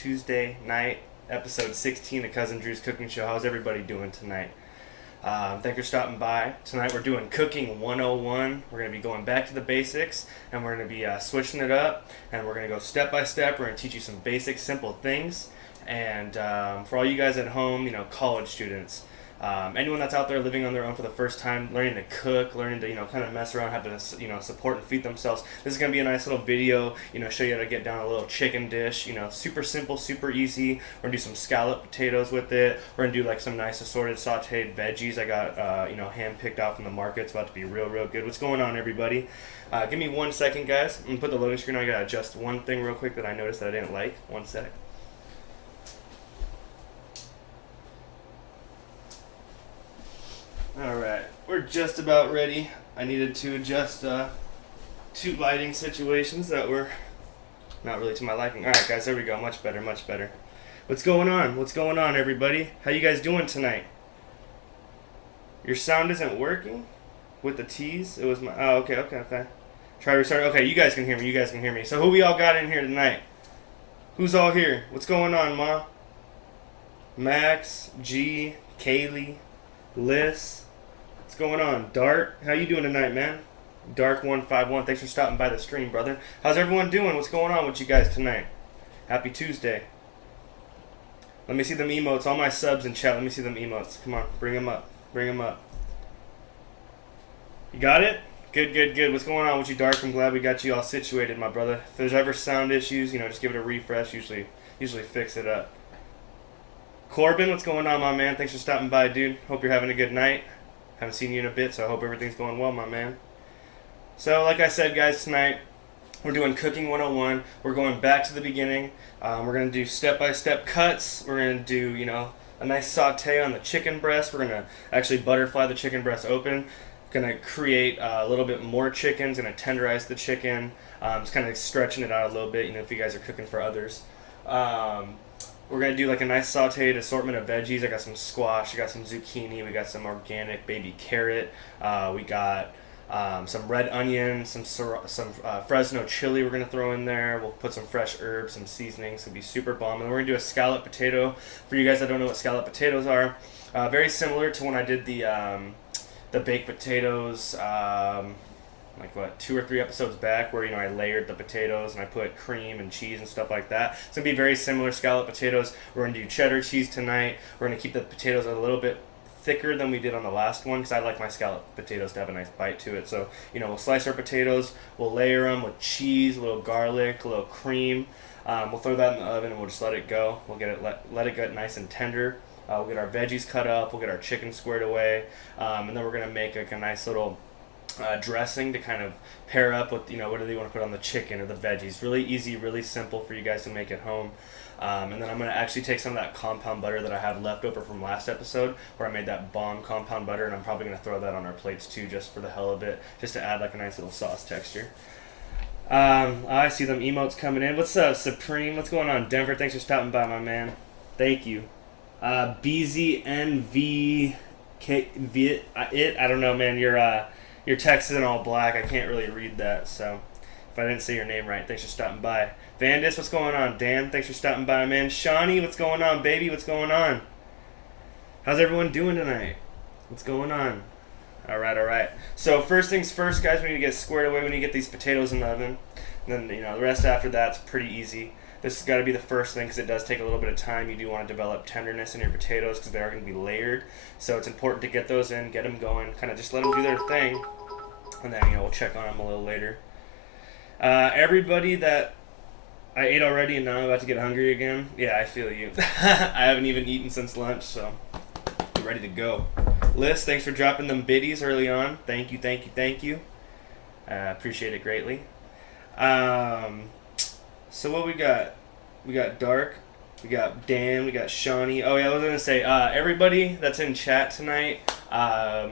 Tuesday night, episode 16 of Cousin Drew's Cooking Show. How's everybody doing tonight? Thanks for stopping by. Tonight we're doing Cooking 101. We're going to be going back to the basics, and we're going to be switching it up, and we're going to go step by step. We're going to teach you some basic, simple things. And for all you guys at home, college students, anyone that's out there living on their own for the first time, learning to cook, learning to, kind of mess around, have to, support and feed themselves. This is going to be a nice little video, show you how to get down a little chicken dish, super simple, super easy. We're going to do some scalloped potatoes with it. We're going to do like some nice assorted sauteed veggies I got, hand picked out from the market. It's about to be real good. What's going on, everybody? Give me 1 second, guys. I'm going to put the loading screen on. I got to adjust one thing real quick that I noticed that I didn't like. 1 sec. Alright, we're just about ready. I needed to adjust two lighting situations that were not really to my liking. Alright guys, there we go. Much better, much better. What's going on? What's going on, everybody? How you guys doing tonight? Your sound isn't working? With the T's? It was my... Oh, okay. Try to restart. Okay, you guys can hear me. So who we all got in here tonight? Who's all here? What's going on, Ma? Max, G, Kaylee, Liz. What's going on? Dart, how you doing tonight, man? Dark151, thanks for stopping by the stream, brother. How's everyone doing? What's going on with you guys tonight? Happy Tuesday. Let me see them emotes. All my subs in chat, let me see them emotes. Come on, bring them up. You got it? Good. What's going on with you, Dark? I'm glad we got you all situated, my brother. If there's ever sound issues, just give it a refresh. Usually fix it up. Corbin, what's going on, my man? Thanks for stopping by, dude. Hope you're having a good night. Haven't seen you in a bit, so I hope everything's going well, my man. So, like I said, guys, tonight we're doing Cooking 101. We're going back to the beginning. We're going to do step-by-step cuts. We're going to do, a nice saute on the chicken breast. We're going to actually butterfly the chicken breast open. Going to create a little bit more chicken. Going to tenderize the chicken. Just kind of stretching it out a little bit, if you guys are cooking for others. We're going to do like a nice sauteed assortment of veggies. I got some squash, I got some zucchini, we got some organic baby carrot, we got some red onion, some Fresno chili we're going to throw in there. We'll put some fresh herbs, some seasonings. It'll be super bomb. And we're going to do a scalloped potato. For you guys that don't know what scalloped potatoes are, very similar to when I did the baked potatoes, 2 or 3 episodes back, where I layered the potatoes and I put cream and cheese and stuff like that. It's gonna be very similar. Scalloped potatoes. We're gonna do cheddar cheese tonight. We're gonna keep the potatoes a little bit thicker than we did on the last one, because I like my scalloped potatoes to have a nice bite to it. So we'll slice our potatoes, we'll layer them with cheese, a little garlic, a little cream. We'll throw that in the oven and we'll just let it go. We'll get it let it get nice and tender. We'll get our veggies cut up. We'll get our chicken squared away, and then we're gonna make a nice little dressing to kind of pair up with, what do they want to put on the chicken or the veggies. Really easy, really simple for you guys to make at home. And then I'm going to actually take some of that compound butter that I had left over from last episode, where I made that bomb compound butter, and I'm probably going to throw that on our plates too, just for the hell of it, just to add like a nice little sauce texture. I see them emotes coming in. What's up, Supreme? What's going on, Denver? Thanks for stopping by, my man. Thank you. BZNV I don't know, man. Your text is in all black. I can't really read that, so if I didn't say your name right, thanks for stopping by. Vandis, what's going on? Dan, thanks for stopping by, man. Shawnee, what's going on, baby? What's going on? How's everyone doing tonight? What's going on? All right. So first things first, guys, we need to get squared away. We need to get these potatoes in the oven. And then, the rest after that's pretty easy. This has got to be the first thing, because it does take a little bit of time. You do want to develop tenderness in your potatoes, because they are going to be layered. So it's important to get those in, get them going, kind of just let them do their thing. And then, we'll check on them a little later. Everybody that I ate already and now I'm about to get hungry again, yeah, I feel you. I haven't even eaten since lunch, so I'm ready to go. Liz, thanks for dropping them biddies early on. Thank you. Appreciate it greatly. So what we got? We got Dark, we got Dan, we got Shawnee. Oh yeah, I was gonna say, everybody that's in chat tonight,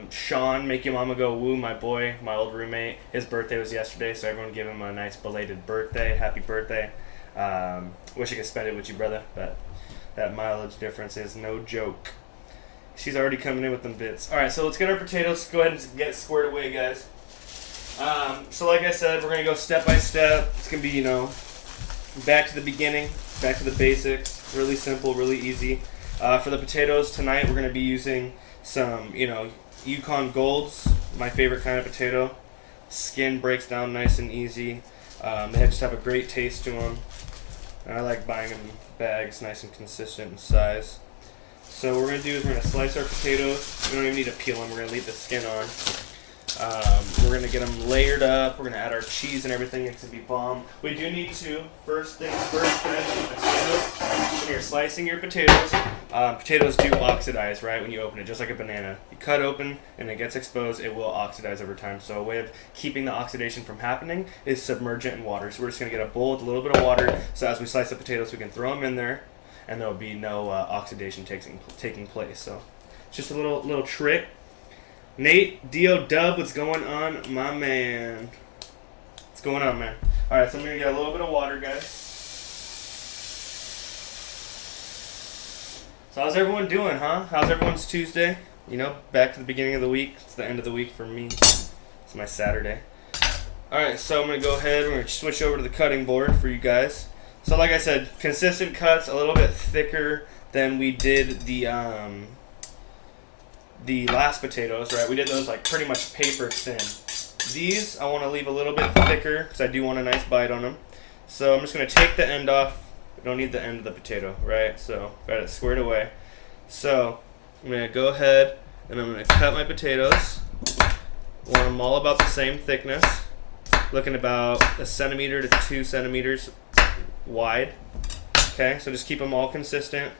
Sean, Make Your Mama Go Woo, my boy, my old roommate, his birthday was yesterday, so everyone give him a nice belated birthday. Happy birthday. Wish I could spend it with you, brother, but that mileage difference is no joke. She's already coming in with them bits. Alright, so let's get our potatoes. Go ahead and get squared away, guys. So like I said, we're going to go step by step. It's going to be, back to the beginning. back to the basics. Really simple, really easy. For the potatoes tonight, we're gonna be using some, Yukon Golds, my favorite kind of potato. Skin breaks down nice and easy. They just have a great taste to them. And I like buying them in bags, nice and consistent in size. So what we're going to do is we're going to slice our potatoes. We don't even need to peel them. We're going to leave the skin on. We're going to get them layered up. We're going to add our cheese and everything. It's going to be bomb. We do need to, first things first, guys, potatoes. When you're slicing your potatoes, potatoes do oxidize, right, when you open it, just like a banana. You cut open and it gets exposed, it will oxidize over time. So a way of keeping the oxidation from happening is submerge it in water. So we're just going to get a bowl with a little bit of water. So as we slice the potatoes, we can throw them in there, and there will be no oxidation taking place. So just a little trick. Nate, D.O. Dub, what's going on, my man? What's going on, man? All right, so I'm going to get a little bit of water, guys. So how's everyone doing, huh? How's everyone's Tuesday? Back to the beginning of the week. It's the end of the week for me. It's my Saturday. All right, so I'm going to go ahead. We're going to switch over to the cutting board for you guys. So like I said, consistent cuts, a little bit thicker than we did the last potatoes, right? We did those like pretty much paper thin. These I want to leave a little bit thicker because I do want a nice bite on them. So I'm just going to take the end off. We don't need the end of the potato, right? So got it squared away. So I'm going to go ahead and I'm going to cut my potatoes. Want them all about the same thickness. Looking about 1 centimeter to 2 centimeters wide. Okay, so just keep them all consistent.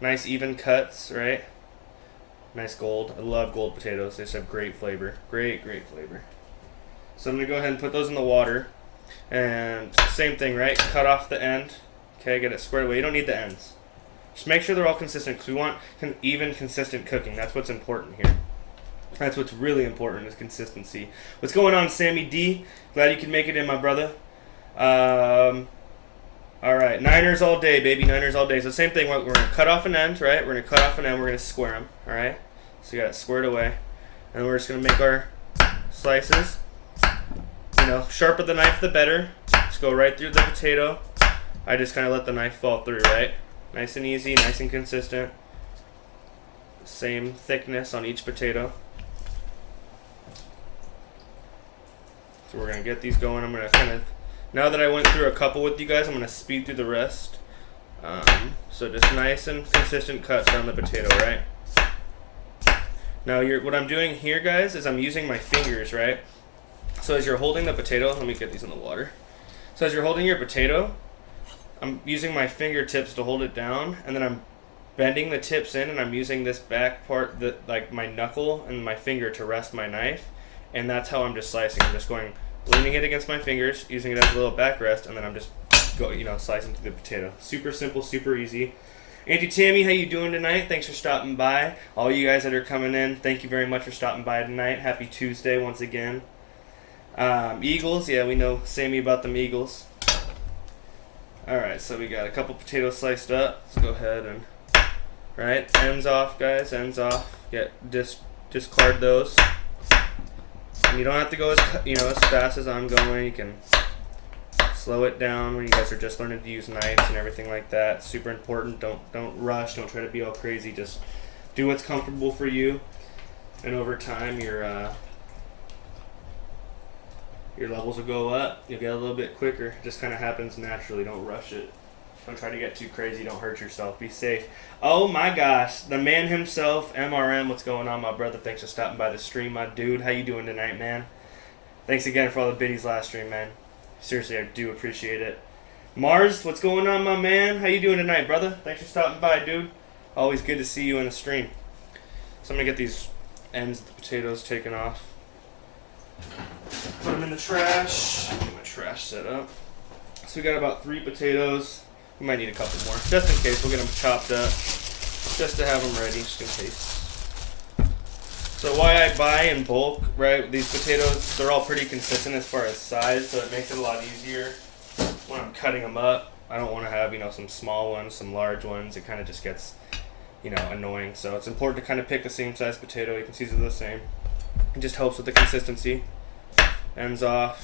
Nice even cuts, right? Nice gold. I love gold potatoes. They just have great flavor. Great flavor. So I'm going to go ahead and put those in the water. And same thing, right? Cut off the end. Okay, get it squared away. You don't need the ends. Just make sure they're all consistent because we want even, consistent cooking. That's what's important here. That's what's really important is consistency. What's going on, Sammy D? Glad you can make it in, my brother. All right, Niners all day, baby. Niners all day. So same thing. We're going to cut off an end, right? We're going to cut off an end. We're going to square them, all right? So you got it squared away. And we're just going to make our slices. Sharper the knife, the better. Just go right through the potato. I just kind of let the knife fall through, right? Nice and easy, nice and consistent. Same thickness on each potato. So we're going to get these going. I'm going to now that I went through a couple with you guys, I'm going to speed through the rest. So just nice and consistent cuts down the potato, right? Now what I'm doing here, guys, is I'm using my fingers, right? So as you're holding the potato, let me get these in the water. So as you're holding your potato, I'm using my fingertips to hold it down, and then I'm bending the tips in, and I'm using this back part, like my knuckle and my finger to rest my knife, and that's how I'm just slicing. I'm just leaning it against my fingers, using it as a little backrest, and then I'm just slicing through the potato. Super simple, super easy. Auntie Tammy, how you doing tonight? Thanks for stopping by. All you guys that are coming in, thank you very much for stopping by tonight. Happy Tuesday once again. Eagles, yeah, we know Sammy about them Eagles. Alright, so we got a couple potatoes sliced up. Let's go ahead and, right, ends off, guys, ends off. Discard those. And you don't have to go as fast as I'm going. You can slow it down when you guys are just learning to use knives and everything like that. Super important. Don't rush. Don't try to be all crazy. Just do what's comfortable for you. And over time, your levels will go up. You'll get a little bit quicker. It just kind of happens naturally. Don't rush it. Don't try to get too crazy. Don't hurt yourself. Be safe. Oh my gosh, the man himself, MRM. What's going on, my brother? Thanks for stopping by the stream, my dude. How you doing tonight, man? Thanks again for all the biddies last stream, man. Seriously, I do appreciate it. Mars, what's going on, my man? How you doing tonight, brother? Thanks for stopping by, dude. Always good to see you in the stream. So I'm gonna get these ends of the potatoes taken off. Put them in the trash. Get my trash set up. So we got about 3 potatoes. We might need a couple more, just in case. We'll get them chopped up, just to have them ready, just in case. So why I buy in bulk, right? These potatoes, they're all pretty consistent as far as size, so it makes it a lot easier when I'm cutting them up. I don't want to have, some small ones, some large ones. It kind of just gets, annoying. So it's important to kind of pick the same size potato. You can see they're the same. It just helps with the consistency. Ends off.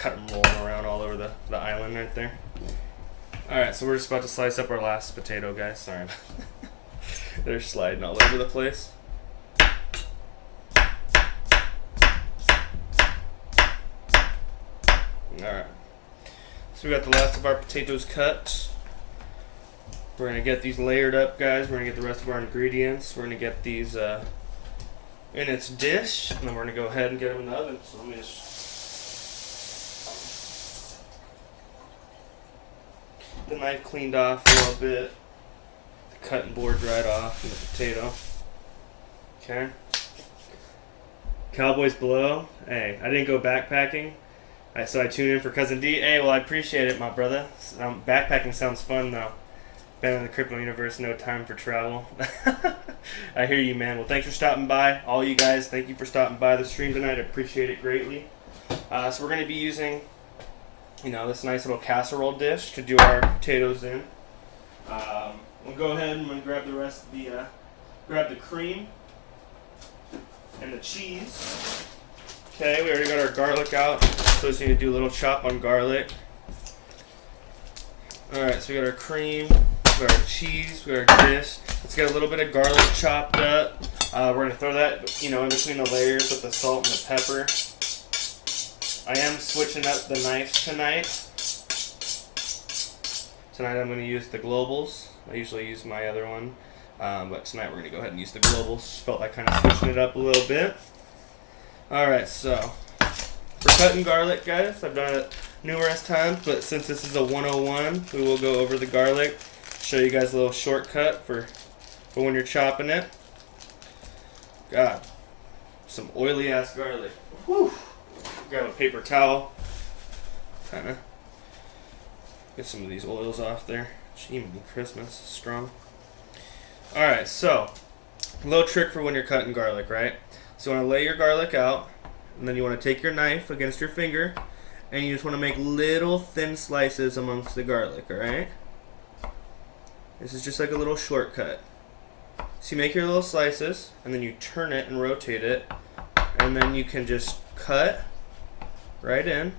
cut them rolling around all over the island right there. Alright, so we're just about to slice up our last potato, guys. Sorry. They're sliding all over the place. Alright. So we got the last of our potatoes cut. We're going to get these layered up, guys. We're going to get the rest of our ingredients. We're going to get these in its dish. And then we're going to go ahead and get them in the oven. So let me just... the knife cleaned off a little bit. The cutting board dried off and the potato. Okay. Cowboys below. Hey, I didn't go backpacking. So I tuned in for Cousin D. Hey, well, I appreciate it, my brother. Backpacking sounds fun, though. Been in the crypto universe, no time for travel. I hear you, man. Well, thanks for stopping by. All you guys, thank you for stopping by the stream tonight. I appreciate it greatly. So we're going to be using, this nice little casserole dish to do our potatoes in. We'll go ahead and I'm going to grab the rest of grab the cream and the cheese. Okay, we already got our garlic out, so we just need to do a little chop on garlic. Alright, so we got our cream, we got our cheese, we got our dish. Let's get a little bit of garlic chopped up. We're going to throw that, in between the layers with the salt and the pepper. I am switching up the knives tonight. Tonight I'm going to use the globals. I usually use my other one, but tonight we're going to go ahead and use the globals. Felt like kind of switching it up a little bit. Alright, so for cutting garlic, guys, I've done it numerous times, but since this is a 101, we will go over the garlic, show you guys a little shortcut for when you're chopping it. God, some oily ass garlic. Whew. Grab a paper towel, kind of get some of these oils off there. Gee, Christmas, strong. Alright, so a little trick for when you're cutting garlic, right? So you want to lay your garlic out, and then you want to take your knife against your finger, and you just want to make little thin slices amongst the garlic, alright? This is just like a little shortcut. So you make your little slices, and then you turn it and rotate it, and then you can just cut right in,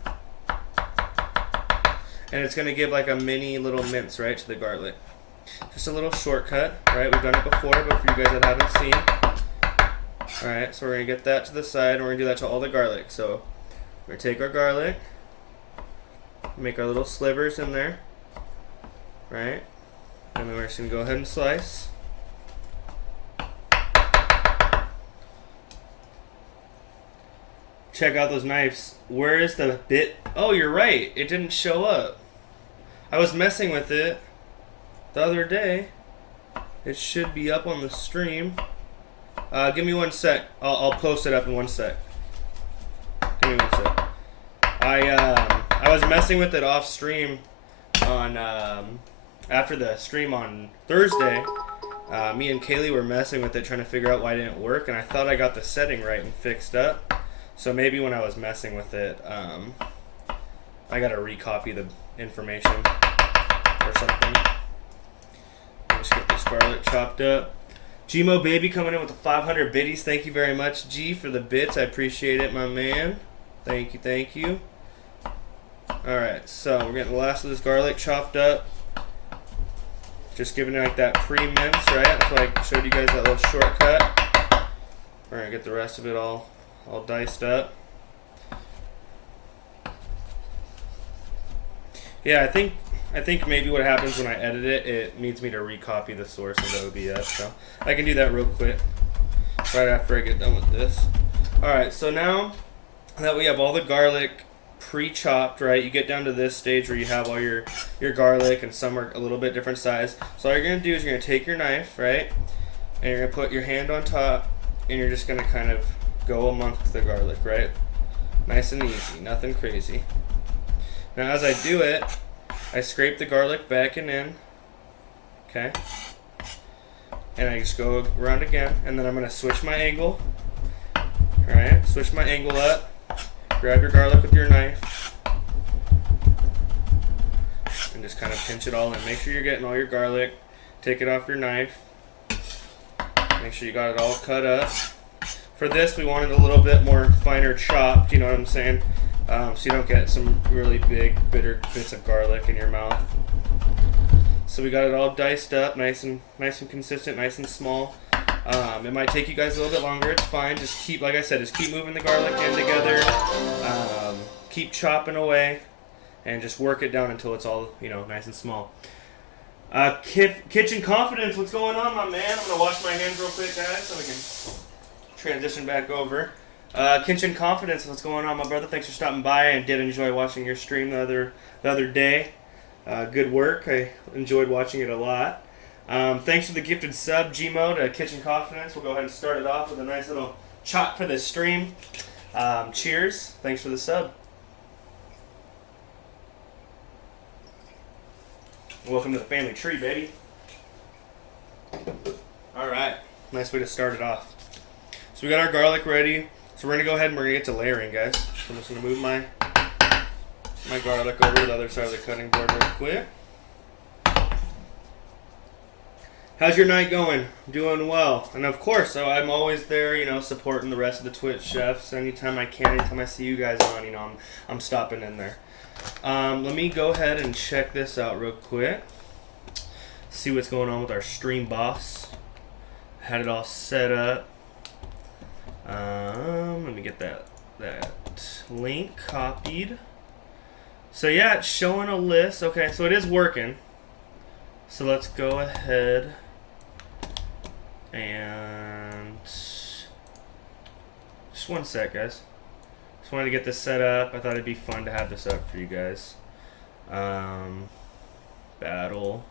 and it's going to give like a mini little mince, right, to the garlic. Just a little shortcut, right? We've done it before, but for you guys that haven't seen. Alright, so we're going to get that to the side, and we're going to do that to all the garlic. So we're going to take our garlic, make our little slivers in there, right? And then we're just going to go ahead and slice. Check out those knives. Where is the bit? Oh, you're right. It didn't show up. I was messing with it the other day. It should be up on the stream. Give me 1 sec. I'll post it up in 1 sec. Give me 1 sec. I was messing with it off stream on after the stream on Thursday. Me and Kaylee were messing with it, trying to figure out why it didn't work, and I thought I got the setting right and fixed up. So maybe when I was messing with it, I gotta recopy the information or something. Let's get this garlic chopped up. Gmo Baby coming in with the 500 biddies. Thank you very much, G, for the bits. I appreciate it, my man. Thank you, thank you. Alright, so we're getting the last of this garlic chopped up. Just giving it like that pre-mince, right? That's why I showed you guys that little shortcut. We're going to get the rest of it all diced up. Yeah, I think maybe what happens when I edit it, it needs me to recopy the source of OBS, so I can do that real quick right after I get done with this. Alright, so now that we have all the garlic pre-chopped, right, you get down to this stage where you have all your garlic, and some are a little bit different size. So all you're going to do is you're going to take your knife, right, and you're going to put your hand on top, and you're just going to kind of go amongst the garlic, right? Nice and easy, nothing crazy. Now as I do it, I scrape the garlic back and in, okay? And I just go around again, and then I'm going to switch my angle. Alright, switch my angle up. Grab your garlic with your knife. And just kind of pinch it all in. Make sure you're getting all your garlic. Take it off your knife. Make sure you got it all cut up. For this, we wanted a little bit more finer chopped, you know what I'm saying? so you don't get some really big bitter bits of garlic in your mouth. So we got it all diced up, nice and consistent, nice and small. It might take you guys a little bit longer. It's fine. Just keep, like I said, just keep moving the garlic in together. Keep chopping away, and just work it down until it's all nice and small. Kitchen Confidence, what's going on, my man? I'm gonna wash my hands real quick, guys, so we can transition back over. Kitchen Confidence, what's going on, my brother? Thanks for stopping by. I did enjoy watching your stream the other day. Good work. I enjoyed watching it a lot. Thanks for the gifted sub, Gmode, Kitchen Confidence. We'll go ahead and start it off with a nice little chop for this stream. Cheers. Thanks for the sub. Welcome to the family tree, baby. Alright. Nice way to start it off. So we got our garlic ready. So we're going to go ahead and we're going to get to layering, guys. So I'm just going to move my garlic over to the other side of the cutting board real quick. How's your night going? Doing well. And of course, so I'm always there, supporting the rest of the Twitch chefs. Anytime I can, anytime I see you guys on, I'm stopping in there. Let me go ahead and check this out real quick. See what's going on with our stream boss. Had it all set up. Let me get that link copied. So yeah, it's showing a list. Okay, so it is working. So let's go ahead and just one sec, guys. Just wanted to get this set up. I thought it'd be fun to have this up for you guys. Battle.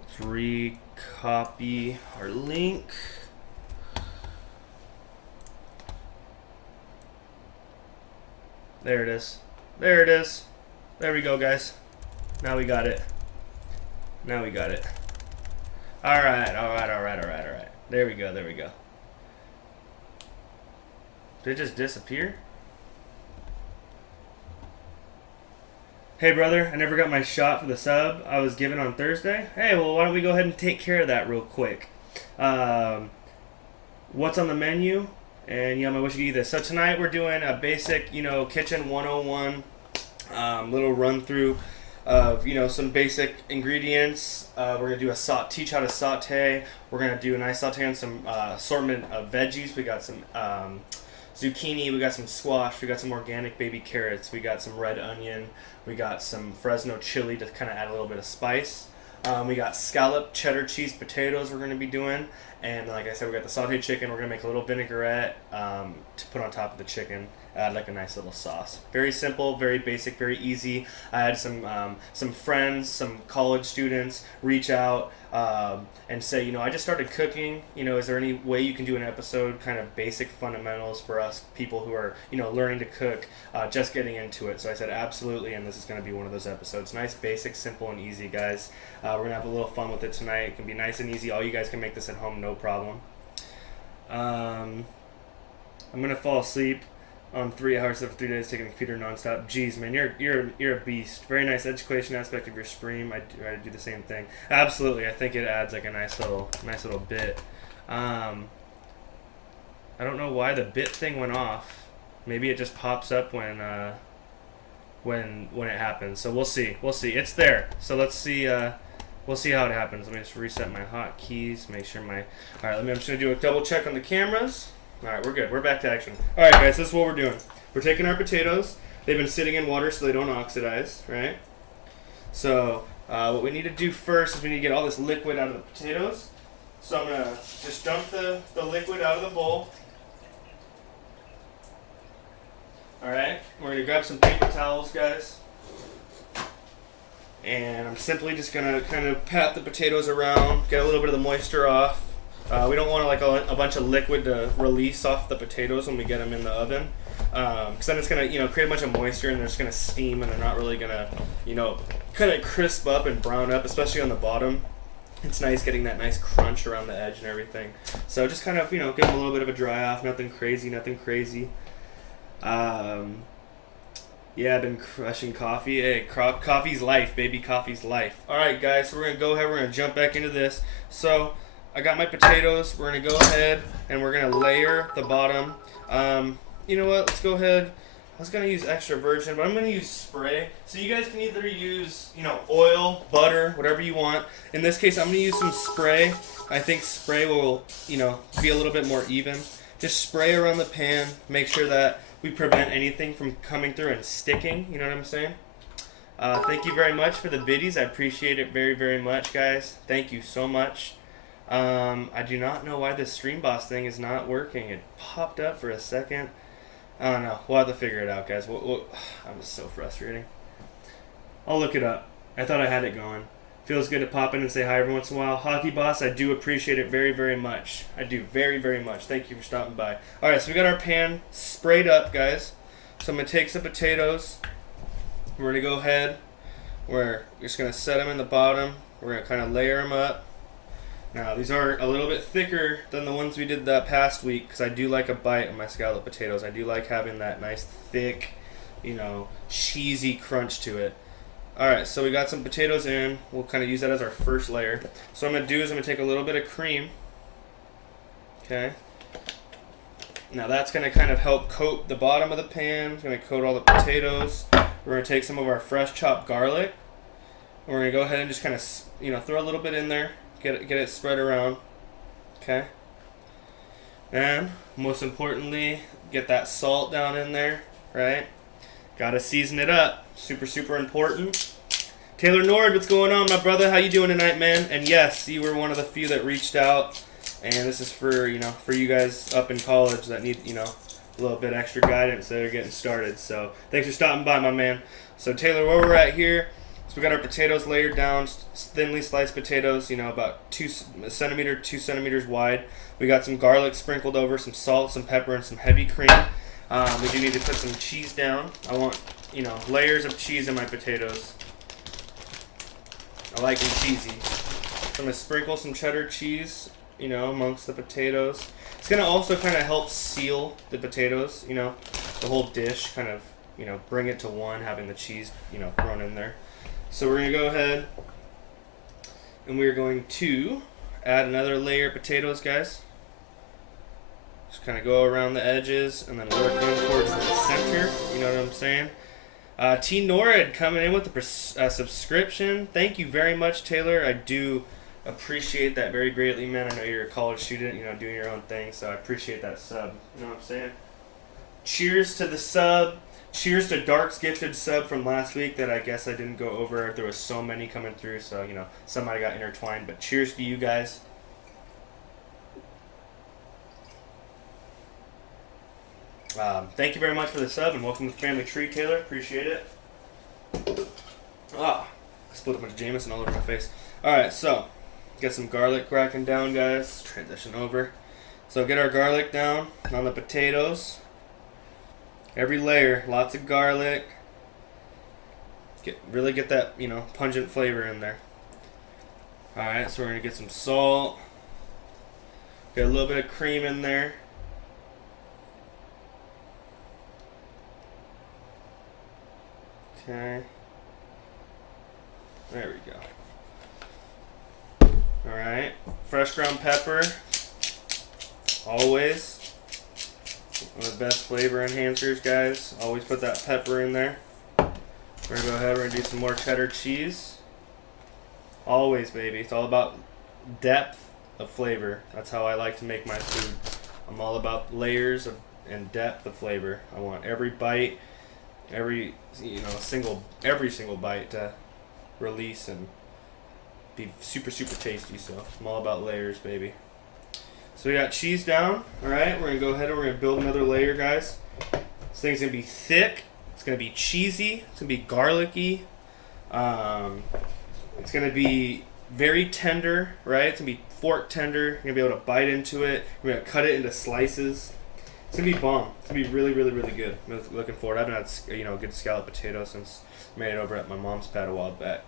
Let's recopy our link. There it is. There it is. There we go, guys. Now we got it. Now we got it. Alright. There we go. Did it just disappear? Hey, brother, I never got my shot for the sub I was given on Thursday. Hey, well, why don't we go ahead and take care of that real quick? What's on the menu? And I'm wish you could eat this. So tonight we're doing a basic, kitchen 101 little run through of some basic ingredients. We're gonna do teach how to saute. We're gonna do a nice saute on some assortment of veggies. We got some zucchini. We got some squash. We got some organic baby carrots. We got some red onion. We got some Fresno chili to kind of add a little bit of spice. We got scalloped cheddar cheese potatoes we're going to be doing. And like I said, we got the sauteed chicken. We're going to make a little vinaigrette to put on top of the chicken. Add like a nice little sauce. Very simple, very basic, very easy. I had some friends, some college students reach out and say, I just started cooking. Is there any way you can do an episode, kind of basic fundamentals for us people who are, learning to cook, just getting into it? So I said, absolutely, and this is going to be one of those episodes. Nice, basic, simple, and easy, guys. We're going to have a little fun with it tonight. It can be nice and easy. All you guys can make this at home, no problem. I'm going to fall asleep on 3 hours of 3 days taking the computer nonstop. Jeez, man, you're a beast. Very nice education aspect of your stream. I do the same thing. Absolutely, I think it adds like a nice little bit. I don't know why the bit thing went off. Maybe it just pops up when it happens. So we'll see. It's there. So let's see. We'll see how it happens. Let me just reset my hotkeys. Make sure my. All right. I'm just gonna do a double check on the cameras. Alright, we're good. We're back to action. Alright, guys, this is what we're doing. We're taking our potatoes. They've been sitting in water so they don't oxidize, right? So, what we need to do first is we need to get all this liquid out of the potatoes. So I'm going to just dump the liquid out of the bowl. Alright, we're going to grab some paper towels, guys. And I'm simply just going to kind of pat the potatoes around, get a little bit of the moisture off. We don't want a bunch of liquid to release off the potatoes when we get them in the oven, because then it's gonna create a bunch of moisture and they're just gonna steam and they're not really gonna kind of crisp up and brown up, especially on the bottom. It's nice getting that nice crunch around the edge and everything. So just kind of give them a little bit of a dry off. Nothing crazy. Yeah, I've been crushing coffee. Hey, coffee's life, baby. Coffee's life. All right, guys. So we're gonna go ahead. We're gonna jump back into this. So I got my potatoes. We're going to go ahead and we're going to layer the bottom. You know what? Let's go ahead. was gonna use extra virgin, but I'm gonna use spray. So you guys can either use, you know, oil, butter, whatever you want. In this case, I'm gonna use some spray. I think spray will, you know, be a little bit more even. Just spray around the pan. Make sure that we prevent anything from coming through and sticking. You know what I'm saying? Thank you very much for the biddies. I appreciate it very, very much, guys. Thank you so much. I do not know why this Stream Boss thing is not working. It popped up for a second. I don't know. We'll have to figure it out, guys. I'm just so frustrating. I'll look it up. I thought I had it going. Feels good to pop in and say hi every once in a while. Hockey Boss, I do appreciate it very, very much. I do very, very much. Thank you for stopping by. Alright, so we got our pan sprayed up, guys. So I'm going to take some potatoes. We're going to go ahead. We're just going to set them in the bottom. We're going to kind of layer them up. Now, these are a little bit thicker than the ones we did that past week because I do like a bite of my scallop potatoes. I do like having that nice, thick, you know, cheesy crunch to it. Alright, so we got some potatoes in. We'll kind of use that as our first layer. So what I'm going to do is I'm going to take a little bit of cream. Okay. Now that's going to kind of help coat the bottom of the pan. It's going to coat all the potatoes. We're going to take some of our fresh chopped garlic. And we're going to go ahead and just kind of, you know, throw a little bit in there. Get it spread around. Okay. And most importantly, get that salt down in there, right? Gotta season it up. Super, super important. Taylor Nord, what's going on, my brother? How you doing tonight, man? And yes, you were one of the few that reached out. And this is for, you know, for you guys up in college that need, you know, a little bit extra guidance that are getting started. So thanks for stopping by, my man. So Taylor, where we're at here, so we got our potatoes layered down, thinly sliced potatoes, you know, about 2 centimeters wide. We got some garlic sprinkled over, some salt, some pepper, and some heavy cream. We do need to put some cheese down. I want, you know, layers of cheese in my potatoes. I like them cheesy. So I'm going to sprinkle some cheddar cheese, you know, amongst the potatoes. It's going to also kind of help seal the potatoes, you know, the whole dish, kind of, you know, bring it to one, having the cheese, you know, thrown in there. So we're going to go ahead and we're going to add another layer of potatoes, guys. Just kind of go around the edges and then work in towards the center. You know what I'm saying? T. Norrid coming in with a subscription. Thank you very much, Taylor. I do appreciate that very greatly, man. I know you're a college student, you know, doing your own thing, so I appreciate that sub. You know what I'm saying? Cheers to the sub. Cheers to Dark's gifted sub from last week that I guess I didn't go over. There was so many coming through, so, you know, some might have got intertwined. But cheers to you guys. Thank you very much for the sub, and welcome to the family tree, Taylor. Appreciate it. I split a bunch of Jameson all over my face. Alright, so, get some garlic cracking down, guys. Transition over. So, get our garlic down on the potatoes. Every layer, lots of garlic. Really get that, you know, pungent flavor in there. Alright, so we're going to get some salt. Get a little bit of cream in there. Okay. There we go. Alright. Fresh ground pepper. Always. One of the best flavor enhancers, guys. Always put that pepper in there. We're going to go ahead, we're going to do some more cheddar cheese. Always, baby. It's all about depth of flavor. That's how I like to make my food. I'm all about layers and depth of flavor. I want every bite, every single bite to release and be super, super tasty. So I'm all about layers, baby. So we got cheese down. Alright, we're going to go ahead and we're going to build another layer, guys. This thing's going to be thick. It's going to be cheesy. It's going to be garlicky. It's going to be very tender, right? It's going to be fork tender. You're going to be able to bite into it. We're going to cut it into slices. It's going to be bomb. It's going to be really, really, really good. I'm looking forward. I haven't had, you know, a good scallop potato since I made it over at my mom's pad a while back.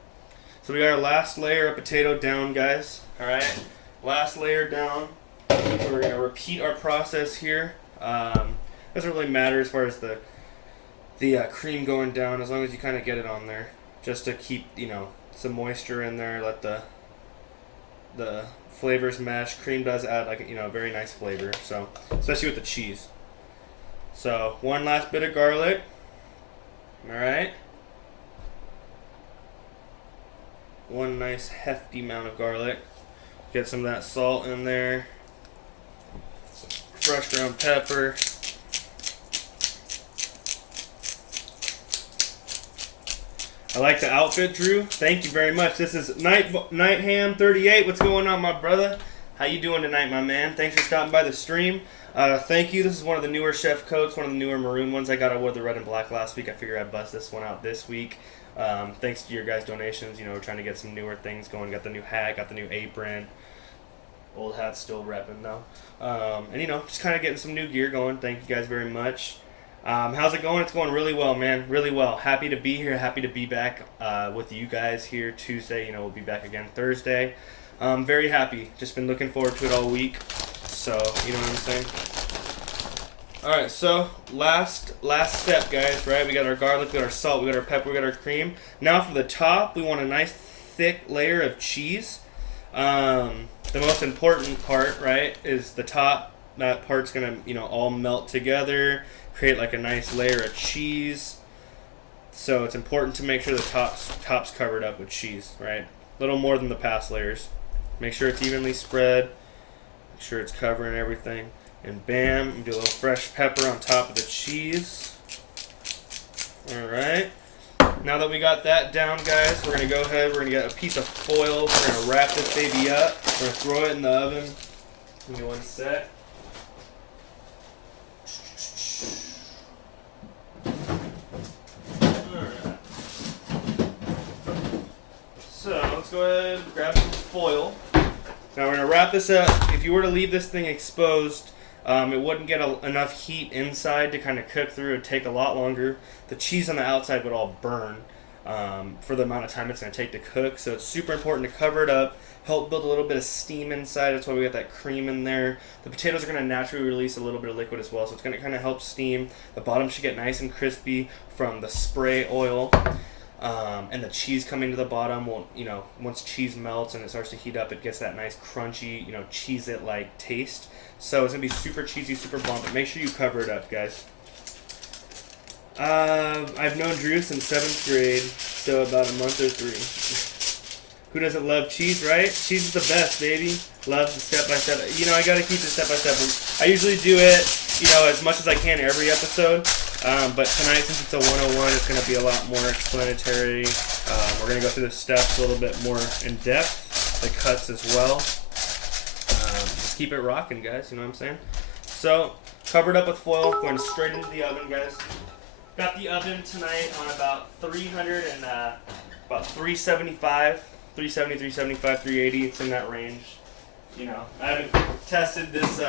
So we got our last layer of potato down, guys. Alright, last layer down. So we're going to repeat our process here. Doesn't really matter as far as the cream going down, as long as you kind of get it on there, just to keep, you know, some moisture in there. Let the flavors mesh. Cream does add, like, you know, a very nice flavor. So especially with the cheese. So one last bit of garlic. All right. One nice hefty amount of garlic. Get some of that salt in there. Fresh ground pepper. I like the outfit, Drew. Thank you very much. This is Night Ham 38. What's going on, my brother? How you doing tonight, my man? Thanks for stopping by the stream. Thank you. This is one of the newer chef coats, one of the newer maroon ones. I got award the red and black last week. I figured I'd bust this one out this week. Thanks to your guys' donations. You know, we're trying to get some newer things going. Got the new hat, got the new apron. Old hat's still repping though. And you know, just kind of getting some new gear going. Thank you guys very much. How's it going? It's going really well, man. Really well. Happy to be here. Happy to be back with you guys here Tuesday. You know, we'll be back again Thursday. Very happy. Just been looking forward to it all week. So, you know what I'm saying? Alright, so last step, guys, right? We got our garlic, we got our salt, we got our pepper, we got our cream. Now for the top, we want a nice thick layer of cheese. The most important part, right, is the top. That part's gonna, you know, all melt together, create like a nice layer of cheese. So it's important to make sure the top's covered up with cheese, right? A little more than the past layers. Make sure it's evenly spread. Make sure it's covering everything. And bam, do a little fresh pepper on top of the cheese. Alright. Now that we got that down, guys, we're going to go ahead, we're going to get a piece of foil. We're going to wrap this baby up. We're going to throw it in the oven. Give me one sec. Alright. So, let's go ahead and grab some foil. Now we're going to wrap this up. If you were to leave this thing exposed, it wouldn't get enough heat inside to kind of cook through. It would take a lot longer. The cheese on the outside would all burn for the amount of time it's going to take to cook. So it's super important to cover it up, help build a little bit of steam inside. That's why we got that cream in there. The potatoes are going to naturally release a little bit of liquid as well, so it's going to kind of help steam. The bottom should get nice and crispy from the spray oil. And the cheese coming to the bottom will, you know, once cheese melts and it starts to heat up, it gets that nice crunchy, you know, Cheez-It-like taste. So it's going to be super cheesy, super bomb, but make sure you cover it up, guys. I've known Drew since 7th grade, so about a month or 3. Who doesn't love cheese, right? Cheese is the best, baby. Love the step-by-step. You know, I got to keep it step-by-step. I usually do it, you know, as much as I can every episode. But tonight, since it's a 101, it's going to be a lot more explanatory. We're going to go through the steps a little bit more in depth, the cuts as well. Just keep it rocking, guys, you know what I'm saying? So, covered up with foil, going straight into the oven, guys. Got the oven tonight on about 300 and about 375, 370, 375, 380. It's in that range. You know, I haven't tested this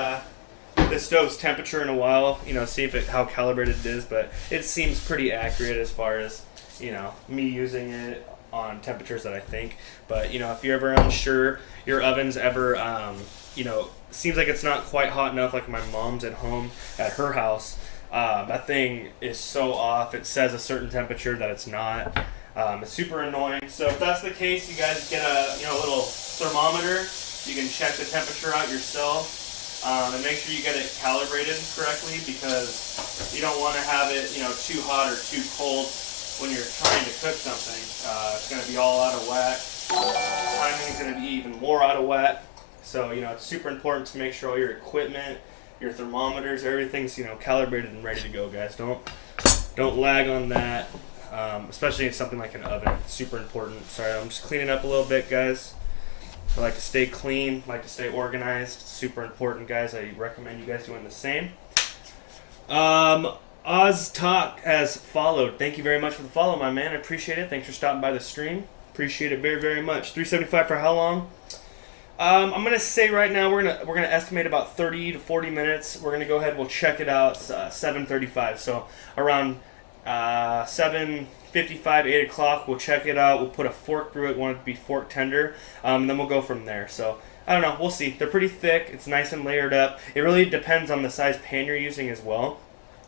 stove's temperature in a while, you know, see how calibrated it is, but it seems pretty accurate as far as, you know, me using it on temperatures that I think. But, you know, if you're ever unsure, your oven's ever, you know, seems like it's not quite hot enough, like my mom's at home at her house, that thing is so off. It says a certain temperature that it's not. It's super annoying. So if that's the case, you guys get a, you know, little thermometer. You can check the temperature out yourself. And make sure you get it calibrated correctly, because you don't want to have it, you know, too hot or too cold when you're trying to cook something. It's going to be all out of whack. Timing is going to be even more out of whack. So, you know, it's super important to make sure all your equipment, your thermometers, everything's, you know, calibrated and ready to go, guys. Don't lag on that, especially in something like an oven. It's super important. Sorry, I'm just cleaning up a little bit, guys. I like to stay clean, like to stay organized. Super important, guys. I recommend you guys doing the same. Oz Talk has followed. Thank you very much for the follow, my man. I appreciate it. Thanks for stopping by the stream. Appreciate it very, very much. 375 for how long? I'm gonna say right now we're gonna estimate about 30 to 40 minutes. We're gonna go ahead. We'll check it out. 7:35. So around 7:55, 8 o'clock. We'll check it out. We'll put a fork through it. Want it to be fork tender, and then we'll go from there. So I don't know. We'll see. They're pretty thick. It's nice and layered up. It really depends on the size pan you're using as well.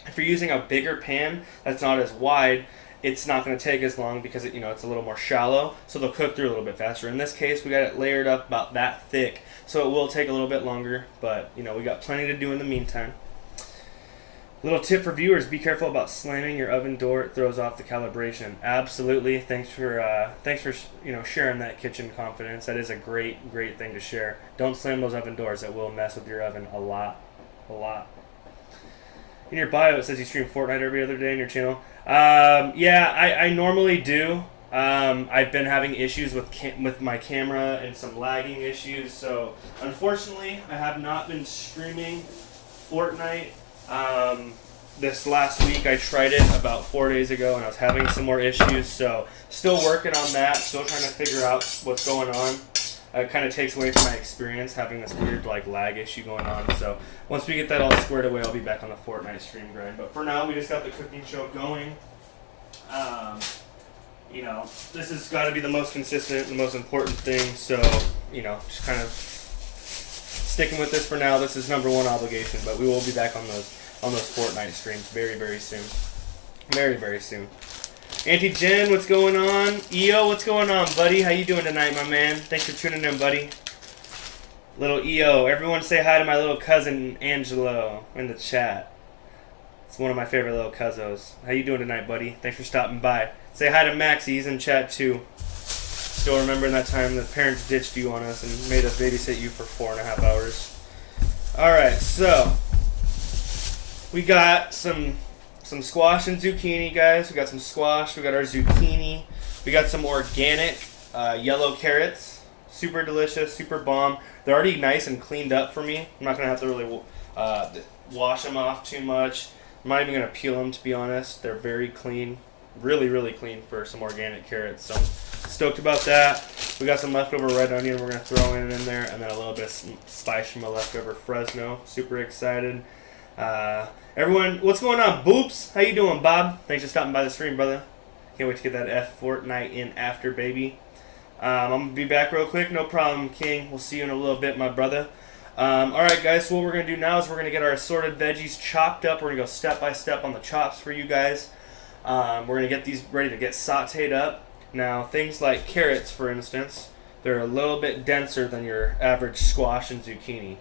If you're using a bigger pan that's not as wide, it's not going to take as long because it's a little more shallow, so they'll cook through a little bit faster. In this case, we got it layered up about that thick, so it will take a little bit longer, but we got plenty to do in the meantime. Little tip for viewers: be careful about slamming your oven door. It throws off the calibration. Absolutely. Thanks for sharing that kitchen confidence. That is a great thing to share. Don't slam those oven doors. It will mess with your oven a lot. In your bio, it says you stream Fortnite every other day on your channel. Yeah, I normally do. I've been having issues with my camera and some lagging issues, so unfortunately, I have not been streaming Fortnite. This last week I tried it about 4 days ago, and I was having some more issues, so still working on that, still trying to figure out what's going on. It kind of takes away from my experience having this weird lag issue going on, so once we get that all squared away, I'll be back on the Fortnite stream grind. But for now, we just got the cooking show going. This has got to be the most consistent, the most important thing, so, just kind of sticking with this for now. This is number one obligation, but we will be back on those Fortnite streams very soon. Very soon. Auntie Jen, what's going on? EO, what's going on, buddy? How you doing tonight, my man? Thanks for tuning in, buddy. Little EO. Everyone say hi to my little cousin, Angelo, in the chat. It's one of my favorite little cousins. How you doing tonight, buddy? Thanks for stopping by. Say hi to Maxie. He's in chat, too. Still remembering that time the parents ditched you on us and made us babysit you for 4.5 hours. Alright, so we got some squash and zucchini, guys. We got some squash. We got our zucchini. We got some organic yellow carrots. Super delicious, super bomb. They're already nice and cleaned up for me. I'm not going to have to really wash them off too much. I'm not even going to peel them, to be honest. They're very clean. Really clean for some organic carrots. So stoked about that. We got some leftover red onion we're going to throw in there, and then a little bit of spice from a leftover Fresno. Super excited. Everyone, what's going on? Boops, how you doing, Bob? Thanks for stopping by the stream, brother. Can't wait to get that F Fortnite in after, baby. I'm going to be back real quick. No problem, King. We'll see you in a little bit, my brother. Alright, guys, so what we're going to do now is we're going to get our assorted veggies chopped up. We're going to go step by step on the chops for you guys. We're going to get these ready to get sauteed up. Now, things like carrots, for instance, they're a little bit denser than your average squash and zucchini.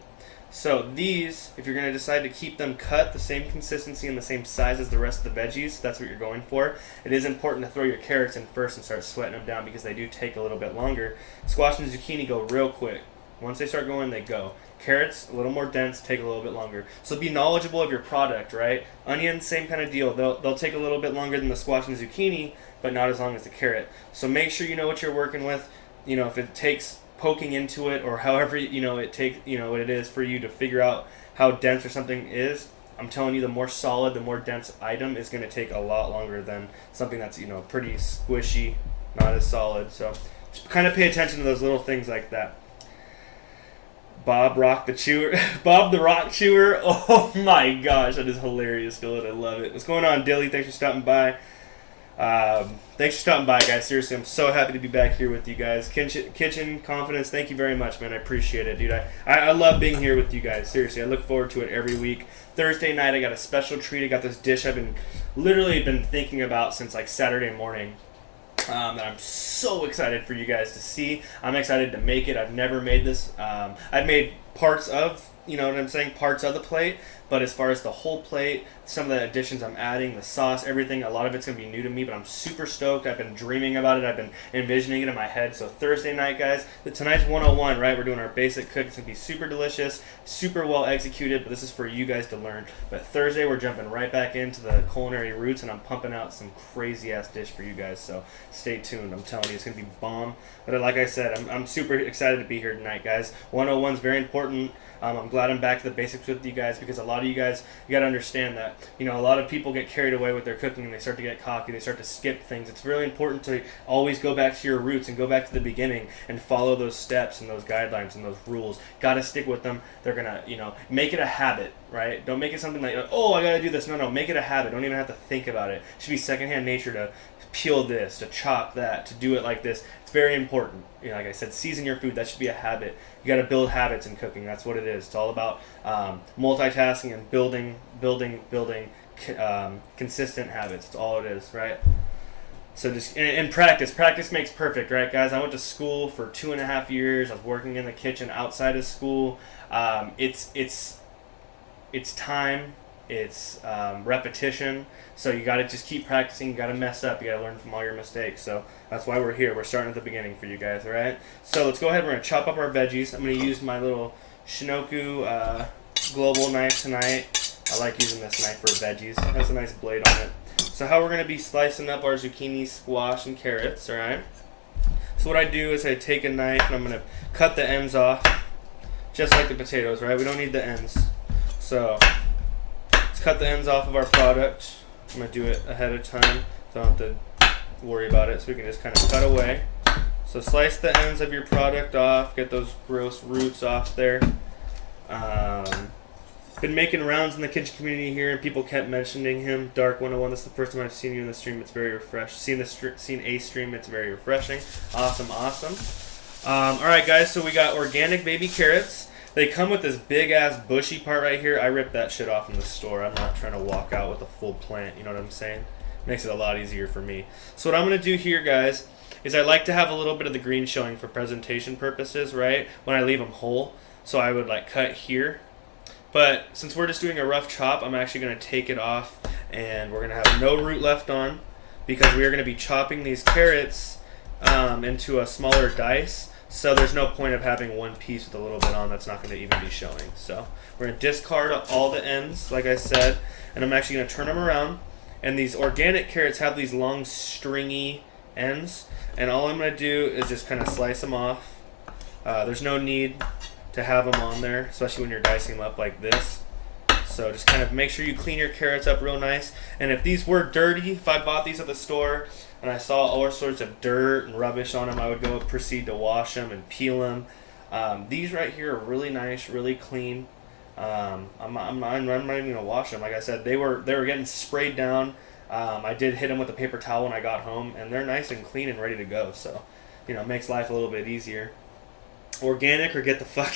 So these, if you're going to decide to keep them cut the same consistency and the same size as the rest of the veggies, that's what you're going for. It is important to throw your carrots in first and start sweating them down because they do take a little bit longer. Squash and zucchini go real quick. Once they start going, they go. Carrots, a little more dense, take a little bit longer. So be knowledgeable of your product, right? Onions, same kind of deal. They'll take a little bit longer than the squash and zucchini, but not as long as the carrot. So make sure you know what you're working with. If it takes poking into it or however it takes what it is for you to figure out how dense or something is, I'm telling you, the more solid, the more dense item is going to take a lot longer than something that's pretty squishy, not as solid. So just kind of pay attention to those little things like that. Bob Rock the Chewer. Bob the Rock Chewer. Oh my gosh, that is hilarious, dude. I love it. What's going on, Dilly? Thanks for stopping by. Thanks for stopping by, guys. Seriously, I'm so happy to be back here with you guys. Kitchen Confidence, thank you very much, man. I appreciate it, dude. I love being here with you guys. Seriously, I look forward to it every week. Thursday night, I got a special treat. I got this dish I've literally been thinking about since Saturday morning. That I'm so excited for you guys to see. I'm excited to make it. I've never made this. I've made parts of, parts of the plate, but as far as the whole plate, some of the additions I'm adding, the sauce, everything, a lot of it's going to be new to me, but I'm super stoked. I've been dreaming about it. I've been envisioning it in my head. So Thursday night, guys, tonight's 101, right? We're doing our basic cook. It's going to be super delicious, super well executed, but this is for you guys to learn. But Thursday, we're jumping right back into the culinary roots, and I'm pumping out some crazy-ass dish for you guys. So stay tuned. I'm telling you, it's going to be bomb. But like I said, I'm super excited to be here tonight, guys. 101 is very important. I'm glad I'm back to the basics with you guys because a lot of you guys, you got to understand that, a lot of people get carried away with their cooking and they start to get cocky, they start to skip things. It's really important to always go back to your roots and go back to the beginning and follow those steps and those guidelines and those rules. Got to stick with them. They're going to, make it a habit, right? Don't make it something like, oh, I got to do this. No, make it a habit. Don't even have to think about it. It should be secondhand nature to peel this, to chop that, to do it like this. It's very important. Like I said, season your food. That should be a habit. You got to build habits in cooking. That's what it is. It's all about multitasking and building consistent habits. It's all it is, right? So just and practice. Practice makes perfect, right, guys? I went to school for 2.5 years. I was working in the kitchen outside of school. It's time It's repetition. So you got to just keep practicing. You got to mess up. You got to learn from all your mistakes. So that's why we're here. We're starting at the beginning for you guys, all right? So let's go ahead. We're going to chop up our veggies. I'm going to use my little Shinoku Global knife tonight. I like using this knife for veggies. It has a nice blade on it. So how we're going to be slicing up our zucchini, squash, and carrots, all right? So what I do is I take a knife and I'm going to cut the ends off, just like the potatoes, right? We don't need the ends. So let's cut the ends off of our product. I'm going to do it ahead of time. Don't have to worry about it, so we can just kind of cut away. So slice the ends of your product off, get those gross roots off there. Been making rounds in the kitchen community here, and people kept mentioning him. Dark 101. This is the first time I've seen you in the stream. It's very refreshing. Seen a stream. It's very refreshing. Awesome. All right, guys. So we got organic baby carrots. They come with this big ass bushy part right here. I ripped that shit off in the store. I'm not trying to walk out with a full plant. You know what I'm saying? Makes it a lot easier for me. So what I'm gonna do here, guys, is I like to have a little bit of the green showing for presentation purposes, right? When I leave them whole. So I would like cut here. But since we're just doing a rough chop, I'm actually going to take it off, and we're going to have no root left on, because we are going to be chopping these carrots into a smaller dice. So there's no point of having one piece with a little bit on that's not going to even be showing. So we're going to discard all the ends, like I said, and I'm actually going to turn them around. And these organic carrots have these long stringy ends, and all I'm going to do is just kind of slice them off. There's no need to have them on there, especially when you're dicing them up like this. So just kind of make sure you clean your carrots up real nice. And if these were dirty, if I bought these at the store and I saw all sorts of dirt and rubbish on them, I would go proceed to wash them and peel them. These right here are really nice, really clean. I'm not even gonna wash them. Like I said, they were getting sprayed down. I did hit them with a paper towel when I got home, and they're nice and clean and ready to go. So, you know, it makes life a little bit easier. Organic or get the fuck.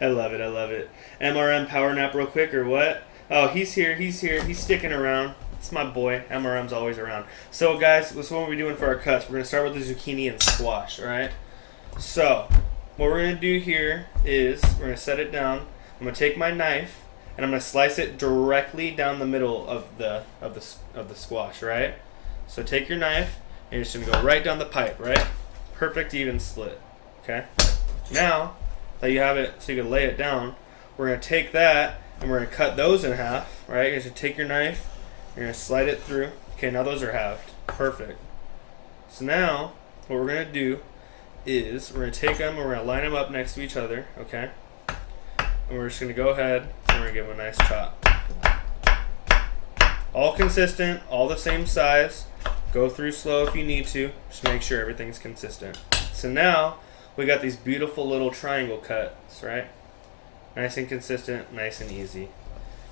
I love it. MRM power nap real quick or what? Oh, he's here. He's sticking around. It's my boy. MRM's always around. So guys, this is what we're doing for our cuts. We're going to start with the zucchini and squash, alright? So, what we're going to do here is we're going to set it down. I'm going to take my knife and I'm going to slice it directly down the middle of the squash, right? So take your knife and you're just going to go right down the pipe, right? Perfect even split. Okay, now that you have it so you can lay it down, we're going to take that and we're going to cut those in half, right? You're going to take your knife, you're going to slide it through. Okay, now those are halved. Perfect. So now what we're going to do is we're going to take them and we're going to line them up next to each other, okay? And we're just going to go ahead and we're going to give them a nice chop. All consistent, all the same size. Go through slow if you need to. Just make sure everything's consistent. So now we got these beautiful little triangle cuts, right? Nice and consistent, nice and easy.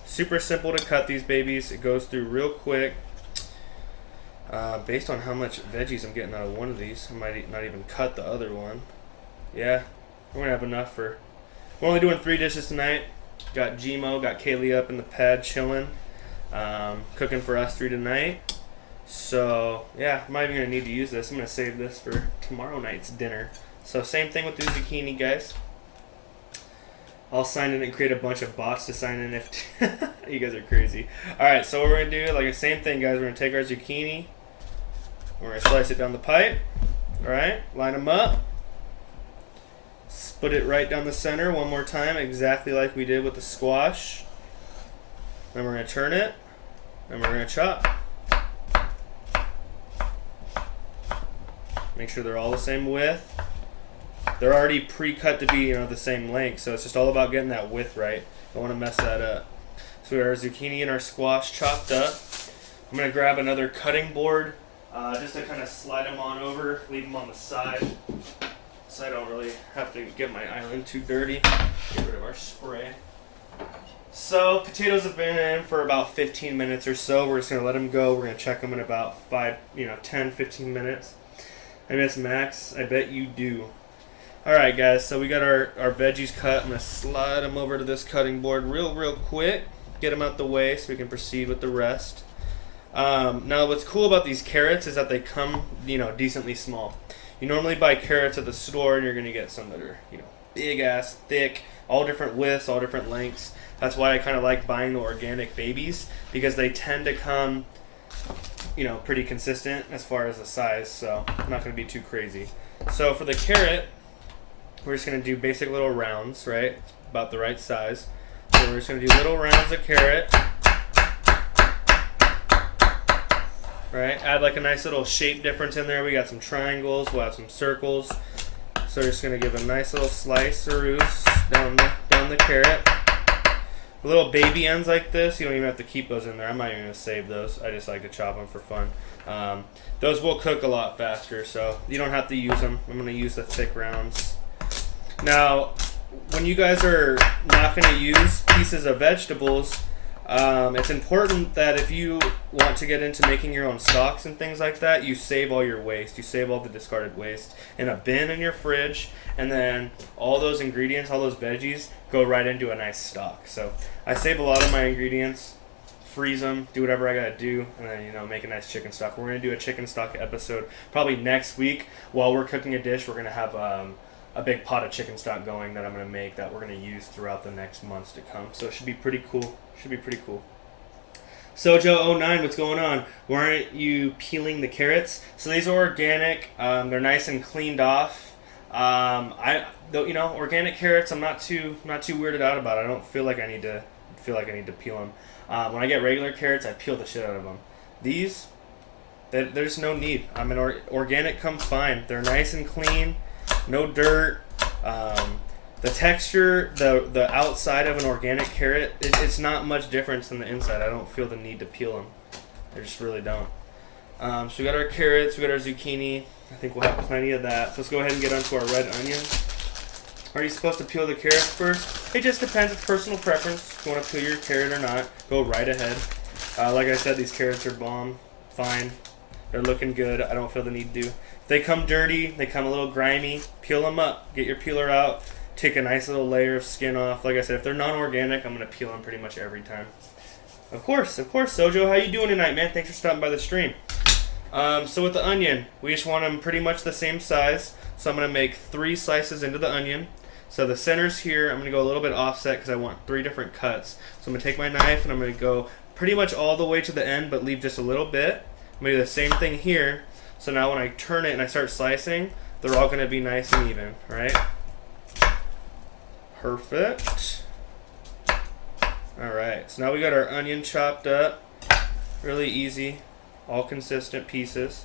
Super simple to cut these babies. It goes through real quick. Based on how much veggies I'm getting out of one of these, I might not even cut the other one. Yeah, we're gonna have enough for. We're only doing 3 dishes tonight. Got Gmo, got Kaylee up in the pad chilling, cooking for us 3 tonight. So yeah, I'm not even gonna need to use this. I'm gonna save this for tomorrow night's dinner. So same thing with the zucchini, guys. I'll sign in and create a bunch of bots to sign in if you guys are crazy. Alright, so what we're going to do, like the same thing, guys. We're going to take our zucchini. We're going to slice it down the pipe. Alright, line them up. Split it right down the center one more time, exactly like we did with the squash. Then we're going to turn it, and we're going to chop. Make sure they're all the same width. They're already pre-cut to be, the same length, so it's just all about getting that width right. Don't want to mess that up. So we got our zucchini and our squash chopped up. I'm going to grab another cutting board just to kind of slide them on over, leave them on the side so I don't really have to get my island too dirty. Get rid of our spray. So potatoes have been in for about 15 minutes or so. We're just going to let them go. We're going to check them in about 10, 15 minutes. I miss Max. I bet you do. Alright guys, so we got our veggies cut. I'm going to slide them over to this cutting board real quick. Get them out the way so we can proceed with the rest. Now what's cool about these carrots is that they come, decently small. You normally buy carrots at the store and you're going to get some that are, big ass, thick, all different widths, all different lengths. That's why I kind of like buying the organic babies, because they tend to come, pretty consistent as far as the size, so not going to be too crazy. So for the carrot, we're just going to do basic little rounds, right? About the right size. So we're just going to do little rounds of carrot. Right? Add like a nice little shape difference in there. We got some triangles, we'll have some circles. So we're just going to give a nice little slice or roots down the carrot. Little baby ends like this, you don't even have to keep those in there. I'm not even going to save those. I just like to chop them for fun. Those will cook a lot faster, so you don't have to use them. I'm going to use the thick rounds. Now, when you guys are not going to use pieces of vegetables, it's important that if you want to get into making your own stocks and things like that, you save all your waste. You save all the discarded waste in a bin in your fridge, and then all those ingredients, all those veggies, go right into a nice stock. So I save a lot of my ingredients, freeze them, do whatever I gotta do, and then make a nice chicken stock. We're gonna do a chicken stock episode probably next week. While we're cooking a dish, we're gonna have a big pot of chicken stock going that I'm gonna make that we're gonna use throughout the next months to come. So it should be pretty cool. Sojo09, what's going on? Why aren't you peeling the carrots? So these are organic. They're nice and cleaned off. Organic carrots, I'm not too weirded out about it. I don't feel like I need to peel them. When I get regular carrots, I peel the shit out of them. These, there's no need. Organic comes fine. They're nice and clean, no dirt. The texture, the outside of an organic carrot, it's not much difference than the inside. I don't feel the need to peel them. I just really don't. So we got our carrots, we got our zucchini. I think we'll have plenty of that. So let's go ahead and get onto our red onion. Are you supposed to peel the carrots first? It just depends. It's personal preference. If you want to peel your carrot or not, go right ahead. Like I said, these carrots are bomb. Fine. They're looking good. I don't feel the need to. If they come dirty, they come a little grimy, peel them up. Get your peeler out. Take a nice little layer of skin off. Like I said, if they're non-organic, I'm going to peel them pretty much every time. Of course. Sojo, how you doing tonight, man? Thanks for stopping by the stream. So with the onion, we just want them pretty much the same size. So I'm going to make 3 slices into the onion. So the center's here. I'm going to go a little bit offset because I want 3 different cuts. So I'm going to take my knife and I'm going to go pretty much all the way to the end, but leave just a little bit. I'm going to do the same thing here. So now when I turn it and I start slicing, they're all going to be nice and even, right? Perfect. Alright, so now we got our onion chopped up. Really easy. All consistent pieces.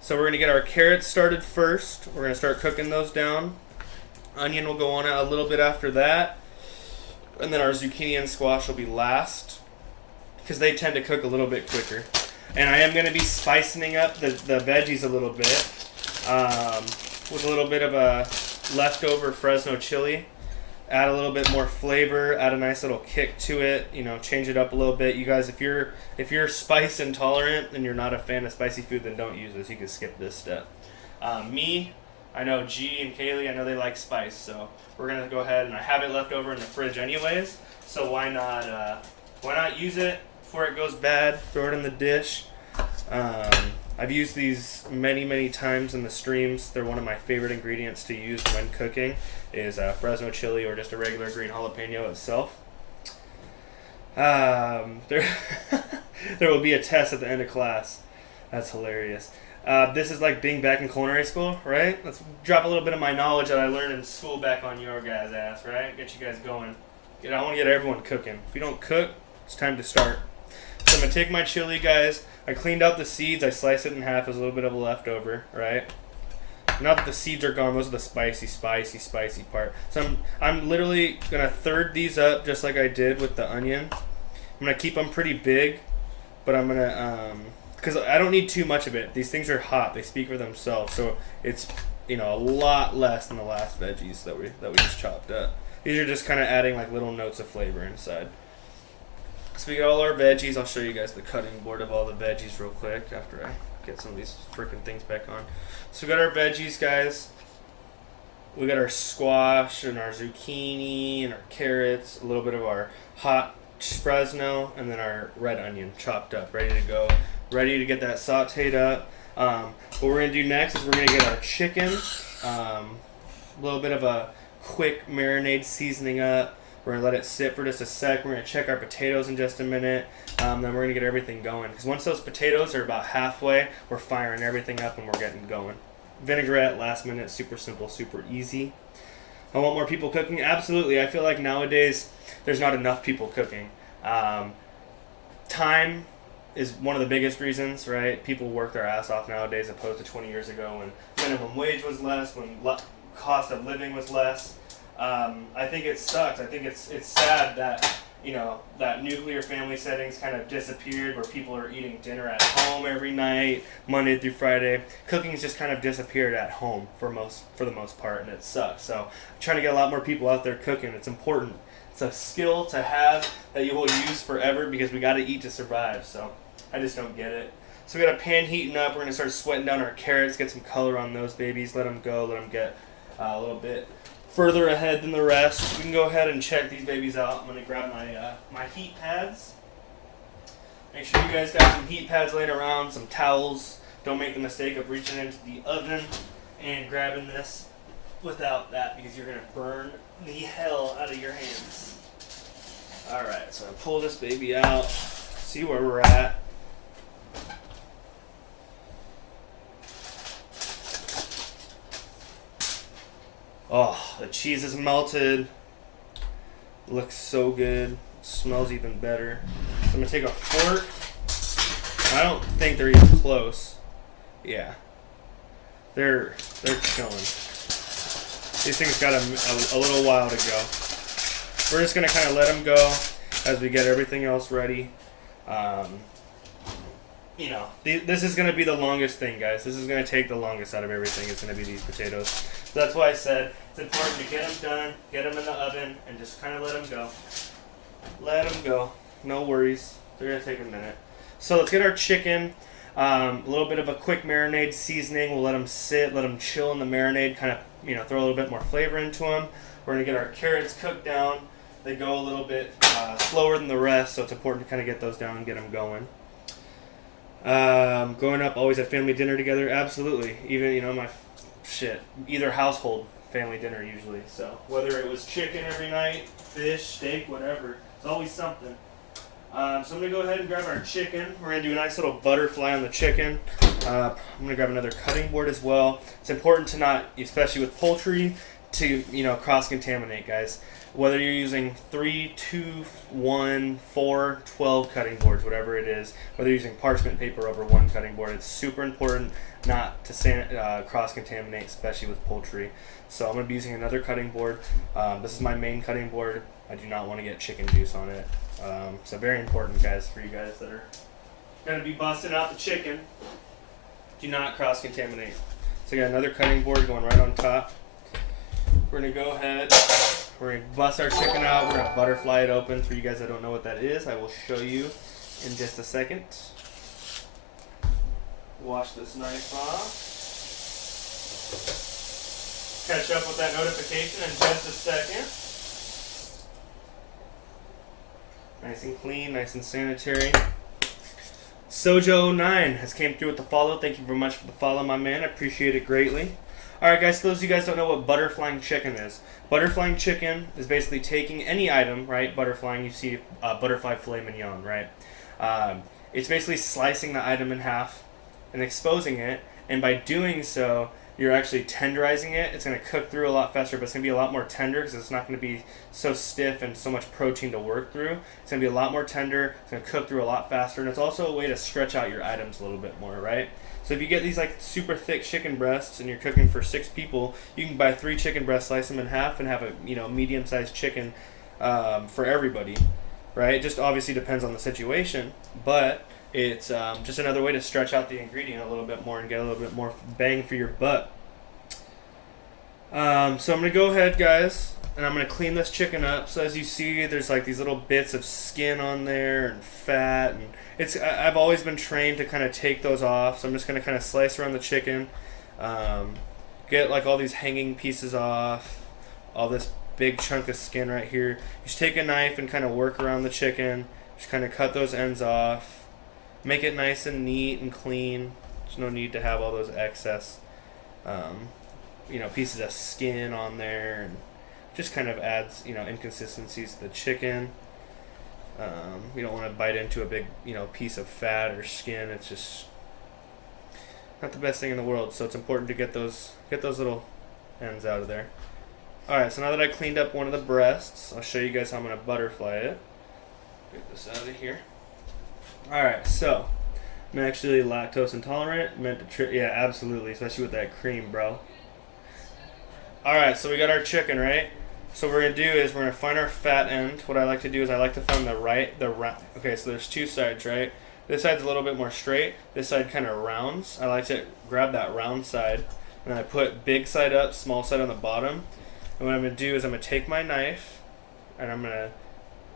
So we're going to get our carrots started first. We're going to start cooking those down. Onion will go on a little bit after that. And then our zucchini and squash will be last, because they tend to cook a little bit quicker. And I am going to be spicing up the veggies a little bit with a little bit of a leftover Fresno chili. Add a little bit more flavor, add a nice little kick to it, change it up a little bit. You guys, if you're spice intolerant and you're not a fan of spicy food, then don't use this. You can skip this step. I know G and Kaylee, I know they like spice, so we're gonna go ahead, and I have it left over in the fridge anyways, so why not use it before it goes bad? Throw it in the dish. I've used these many times in the streams. They're one of my favorite ingredients to use when cooking, is Fresno chili or just a regular green jalapeno itself. There will be a test at the end of class. That's hilarious. This is like being back in culinary school, right? Let's drop a little bit of my knowledge that I learned in school back on your guys' ass, right? Get you guys going. I want to get everyone cooking. If you don't cook, it's time to start. So I'm going to take my chili, guys. I cleaned out the seeds. I sliced it in half. There's a little bit of a leftover, right? Not that the seeds are gone. Those are the spicy part. So I'm literally going to third these up just like I did with the onion. I'm going to keep them pretty big, but I'm going to, because I don't need too much of it. These things are hot. They speak for themselves. So it's, a lot less than the last veggies that we just chopped up. These are just kind of adding like little notes of flavor inside. So we got all our veggies. I'll show you guys the cutting board of all the veggies real quick after I get some of these freaking things back on. So we got our veggies, guys. We got our squash and our zucchini and our carrots, a little bit of our hot Fresno, and then our red onion chopped up, ready to go. Ready to get that sauteed up. What we're going to do next is we're going to get our chicken. A little bit of a quick marinade seasoning up. We're going to let it sit for just a sec. We're going to check our potatoes in just a minute. Then we're going to get everything going. Because once those potatoes are about halfway, we're firing everything up and we're getting going. Vinaigrette, last minute, super simple, super easy. I want more people cooking? Absolutely. I feel like nowadays there's not enough people cooking. Time is one of the biggest reasons, right? People work their ass off nowadays opposed to 20 years ago when minimum wage was less, when cost of living was less. I think it sucks. I think it's sad that, you know, that nuclear family settings kind of disappeared where people are eating dinner at home every night, Monday through Friday. Cooking's just kind of disappeared at home for the most part, and it sucks. So I'm trying to get a lot more people out there cooking. It's important. It's a skill to have that you will use forever because we got to eat to survive. So I just don't get it. So we got a pan heating up. We're going to start sweating down our carrots, get some color on those babies, let them go, let them get a little bit further ahead than the rest. We can go ahead and check these babies out. I'm going to grab my heat pads. Make sure you guys got some heat pads laying around, some towels. Don't make the mistake of reaching into the oven and grabbing this without that because you're going to burn the hell out of your hands. Alright, so I pull this baby out, see where we're at. Oh, the cheese is melted. Looks so good. Smells even better. So I'm going to take a fork. I don't think they're even close. Yeah. They're chilling. These things got a little while to go. We're just going to kind of let them go as we get everything else ready. You know, this is going to be the longest thing, guys. This is going to take the longest out of everything. It's going to be these potatoes. So that's why I said it's important to get them done, get them in the oven, and just kind of let them go. Let them go. No worries. They're going to take a minute. So let's get our chicken. A little bit of a quick marinade seasoning. We'll let them sit, let them chill in the marinade, kind of, you know, throw a little bit more flavor into them. We're going to get our carrots cooked down. They go a little bit slower than the rest, so it's important to kind of get those down and get them going. Growing up, always had family dinner together. Absolutely. Even, you know, either household family dinner usually. So whether it was chicken every night, fish, steak, whatever, it's always something. So I'm going to go ahead and grab our chicken. We're going to do a nice little butterfly on the chicken. I'm going to grab another cutting board as well. It's important to not, especially with poultry, to, you know, cross-contaminate, guys. Whether you're using 3, 2, 1, 4, 12 cutting boards, whatever it is, whether you're using parchment paper over one cutting board, it's super important not to cross-contaminate, especially with poultry. So I'm going to be using another cutting board. This is my main cutting board. I do not want to get chicken juice on it. So very important, guys, for you guys that are going to be busting out the chicken. Do not cross-contaminate. So I got another cutting board going right on top. We're going to go ahead. We're going to bust our chicken out. We're going to butterfly it open. For you guys that don't know what that is, I will show you in just a second. Wash this knife off. Catch up with that notification in just a second. Nice and clean, nice and sanitary. Sojo9 has came through with the follow. Thank you very much for the follow, my man. I appreciate it greatly. Alright guys, for those of you guys don't know what butterflying chicken is. Butterflying chicken is basically taking any item, right? Butterflying, you see butterfly filet mignon, right? It's basically slicing the item in half and exposing it. And by doing so, you're actually tenderizing it. It's going to cook through a lot faster, but it's going to be a lot more tender because it's not going to be so stiff and so much protein to work through. It's going to be a lot more tender. It's going to cook through a lot faster. And it's also a way to stretch out your items a little bit more, right? So if you get these like super thick chicken breasts and you're cooking for 6 people, you can buy 3 chicken breasts, slice them in half, and have a, you know, medium-sized chicken for everybody, right? It just obviously depends on the situation, but it's just another way to stretch out the ingredient a little bit more and get a little bit more bang for your buck. So I'm going to go ahead, guys, and I'm going to clean this chicken up. So as you see, there's like these little bits of skin on there and fat, and I've always been trained to kind of take those off. So I'm just going to kind of slice around the chicken, get like all these hanging pieces off, all this big chunk of skin right here. Just take a knife and kind of work around the chicken, just kind of cut those ends off. Make it nice and neat and clean. There's no need to have all those excess, pieces of skin on there. And just kind of adds, you know, inconsistencies to the chicken. You don't want to bite into a big, you know, piece of fat or skin. It's just not the best thing in the world. So it's important to get those little ends out of there. Alright, so now that I cleaned up one of the breasts, I'll show you guys how I'm going to butterfly it. Get this out of here. Alright, so I'm actually lactose intolerant. Yeah, absolutely, especially with that cream, bro. Alright, so we got our chicken, right? So what we're going to do is we're going to find our fat end. What I like to do is I like to find okay, so there's two sides, right? This side's a little bit more straight. This side kind of rounds. I like to grab that round side, and I put big side up, small side on the bottom. And what I'm going to do is I'm going to take my knife, and I'm going to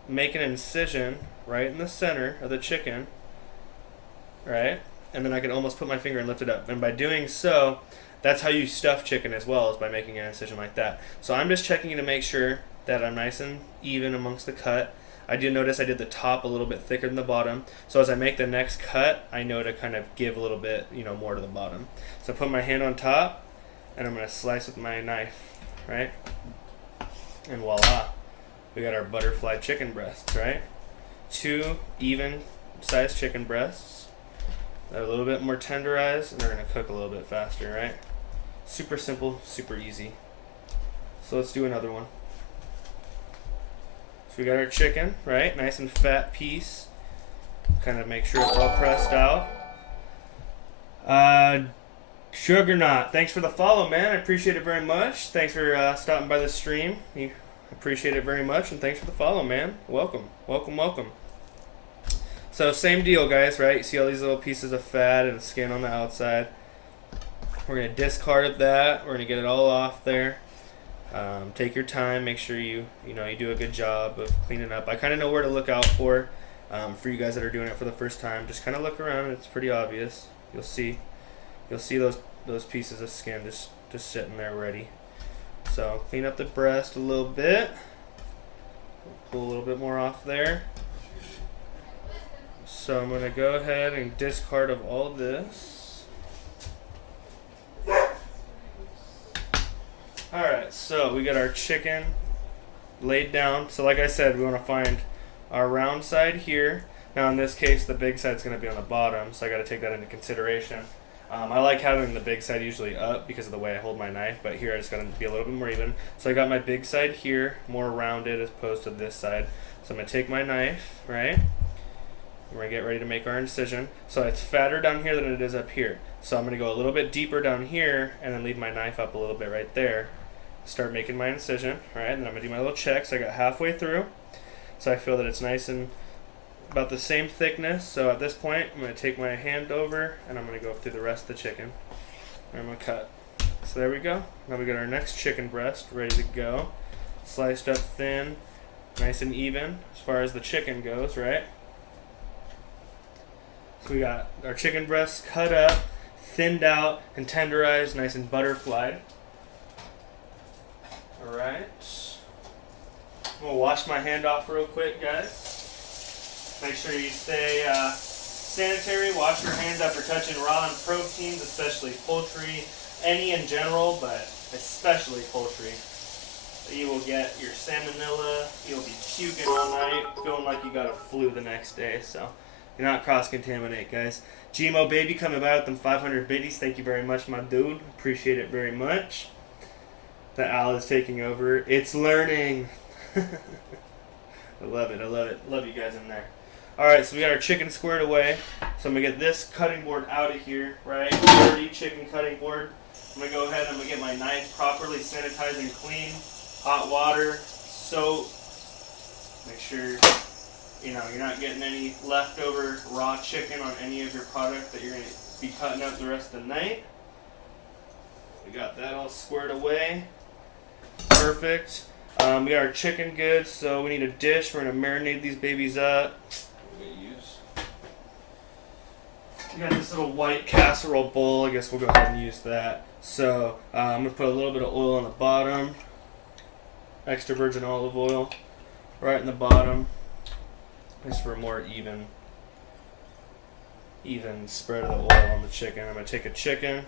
make an incision right in the center of the chicken, right? And then I can almost put my finger and lift it up. And by doing so, that's how you stuff chicken as well, is by making an incision like that. So I'm just checking to make sure that I'm nice and even amongst the cut. I do notice I did the top a little bit thicker than the bottom. So as I make the next cut, I know to kind of give a little bit, you know, more to the bottom. So I put my hand on top, and I'm going to slice with my knife, right? And voila, we got our butterfly chicken breasts, right? 2 even sized chicken breasts. They're a little bit more tenderized, and they're going to cook a little bit faster, right? Super simple, super easy. So let's do another one. So we got our chicken, right? Nice and fat piece. Kind of make sure it's all pressed out. Sugarnaut, thanks for the follow, man. I appreciate it very much. Thanks for stopping by the stream. I appreciate it very much, and thanks for the follow, man. Welcome, welcome, welcome. So same deal, guys, right? You see all these little pieces of fat and skin on the outside. We're going to discard that. We're going to get it all off there. Take your time. Make sure you do a good job of cleaning up. I kind of know where to look out for you guys that are doing it for the first time. Just kind of look around. It's pretty obvious. You'll see those pieces of skin just sitting there ready. So clean up the breast a little bit. Pull a little bit more off there. So I'm going to go ahead and discard of all this. Alright, so we got our chicken laid down. So like I said, we want to find our round side here. Now in this case, the big side's going to be on the bottom, so I got to take that into consideration. I like having the big side usually up because of the way I hold my knife, but here it's going to be a little bit more even. So I got my big side here, more rounded as opposed to this side. So I'm going to take my knife, right? We're going to get ready to make our incision. So it's fatter down here than it is up here. So I'm going to go a little bit deeper down here and then leave my knife up a little bit right there. Start making my incision, right? And then I'm going to do my little checks. I got halfway through. So I feel that it's nice and about the same thickness. So at this point, I'm going to take my hand over and I'm going to go through the rest of the chicken. And I'm going to cut. So there we go. Now we got our next chicken breast ready to go. Sliced up thin, nice and even as far as the chicken goes, right? So we got our chicken breasts cut up, thinned out, and tenderized, nice and butterflied. Alright. I'm going to wash my hand off real quick, guys. Make sure you stay sanitary. Wash your hands after touching raw and proteins, especially poultry, any in general, but especially poultry. You will get your salmonella, you'll be puking all night, feeling like you got a flu the next day, so do not cross-contaminate, guys. GMO Baby coming by with them 500 biddies. Thank you very much, my dude. Appreciate it very much. The owl is taking over. It's learning. I love it. I love it. Love you guys in there. Alright, so we got our chicken squared away. So I'm going to get this cutting board out of here, right? Dirty chicken cutting board. I'm going to go ahead and I'm going to get my knife properly sanitized and clean. Hot water, soap. Make sure you're not getting any leftover raw chicken on any of your product that you're going to be cutting up the rest of the night. We got that all squared away. Perfect. We got our chicken good, so we need a dish. We're going to marinate these babies up. We got this little white casserole bowl. I guess we'll go ahead and use that. So I'm going to put a little bit of oil on the bottom. Extra virgin olive oil right in the bottom. Just for a more even spread of the oil on the chicken. I'm going to take a chicken.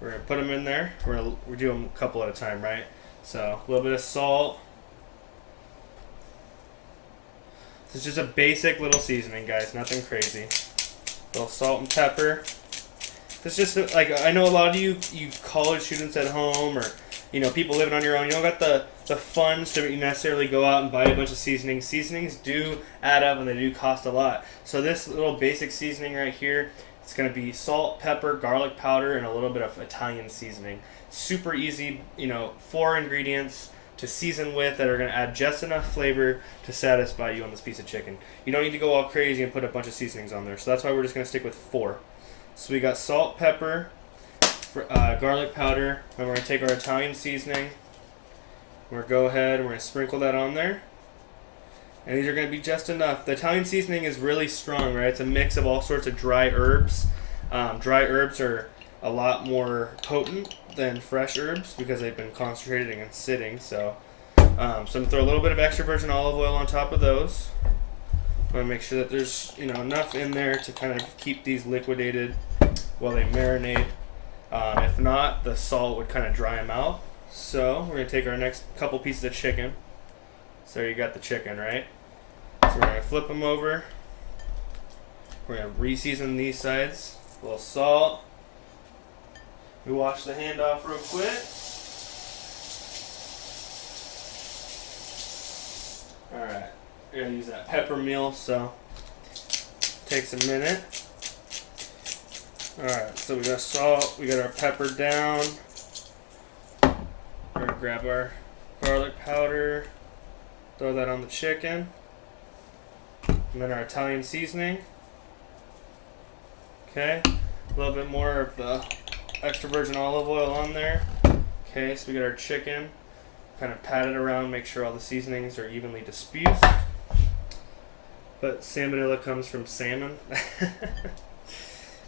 We're going to put them in there. We're do them a couple at a time, right? So a little bit of salt. This is just a basic little seasoning, guys. Nothing crazy. A little salt and pepper. It's just like, I know a lot of you college students at home, or people living on your own. You don't got the funds to necessarily go out and buy a bunch of seasonings. Seasonings do add up and they do cost a lot. So this little basic seasoning right here, it's gonna be salt, pepper, garlic powder, and a little bit of Italian seasoning. Super easy, 4 ingredients to season with that are gonna add just enough flavor to satisfy you on this piece of chicken. You don't need to go all crazy and put a bunch of seasonings on there. So that's why we're just gonna stick with 4. So we got salt, pepper, garlic powder, and we're going to take our Italian seasoning. We're going to go ahead and we're going to sprinkle that on there. And these are going to be just enough. The Italian seasoning is really strong, right? It's a mix of all sorts of dry herbs. Dry herbs are a lot more potent than fresh herbs because they've been concentrated and sitting. So I'm going to throw a little bit of extra virgin olive oil on top of those. I want to make sure that there's enough in there to kind of keep these liquidated while they marinate. If not, the salt would kind of dry them out. So we're going to take our next couple pieces of chicken. So you got the chicken, right? So we're going to flip them over. We're going to re-season these sides. A little salt. We wash the hand off real quick. Alright. We're going to use that pepper meal, so takes a minute. Alright, so we got salt, we got our pepper down. We're going to grab our garlic powder, throw that on the chicken, and then our Italian seasoning. Okay, a little bit more of the extra virgin olive oil on there. Okay, so we got our chicken, kind of pat it around, make sure all the seasonings are evenly diffused. But salmonella comes from salmon.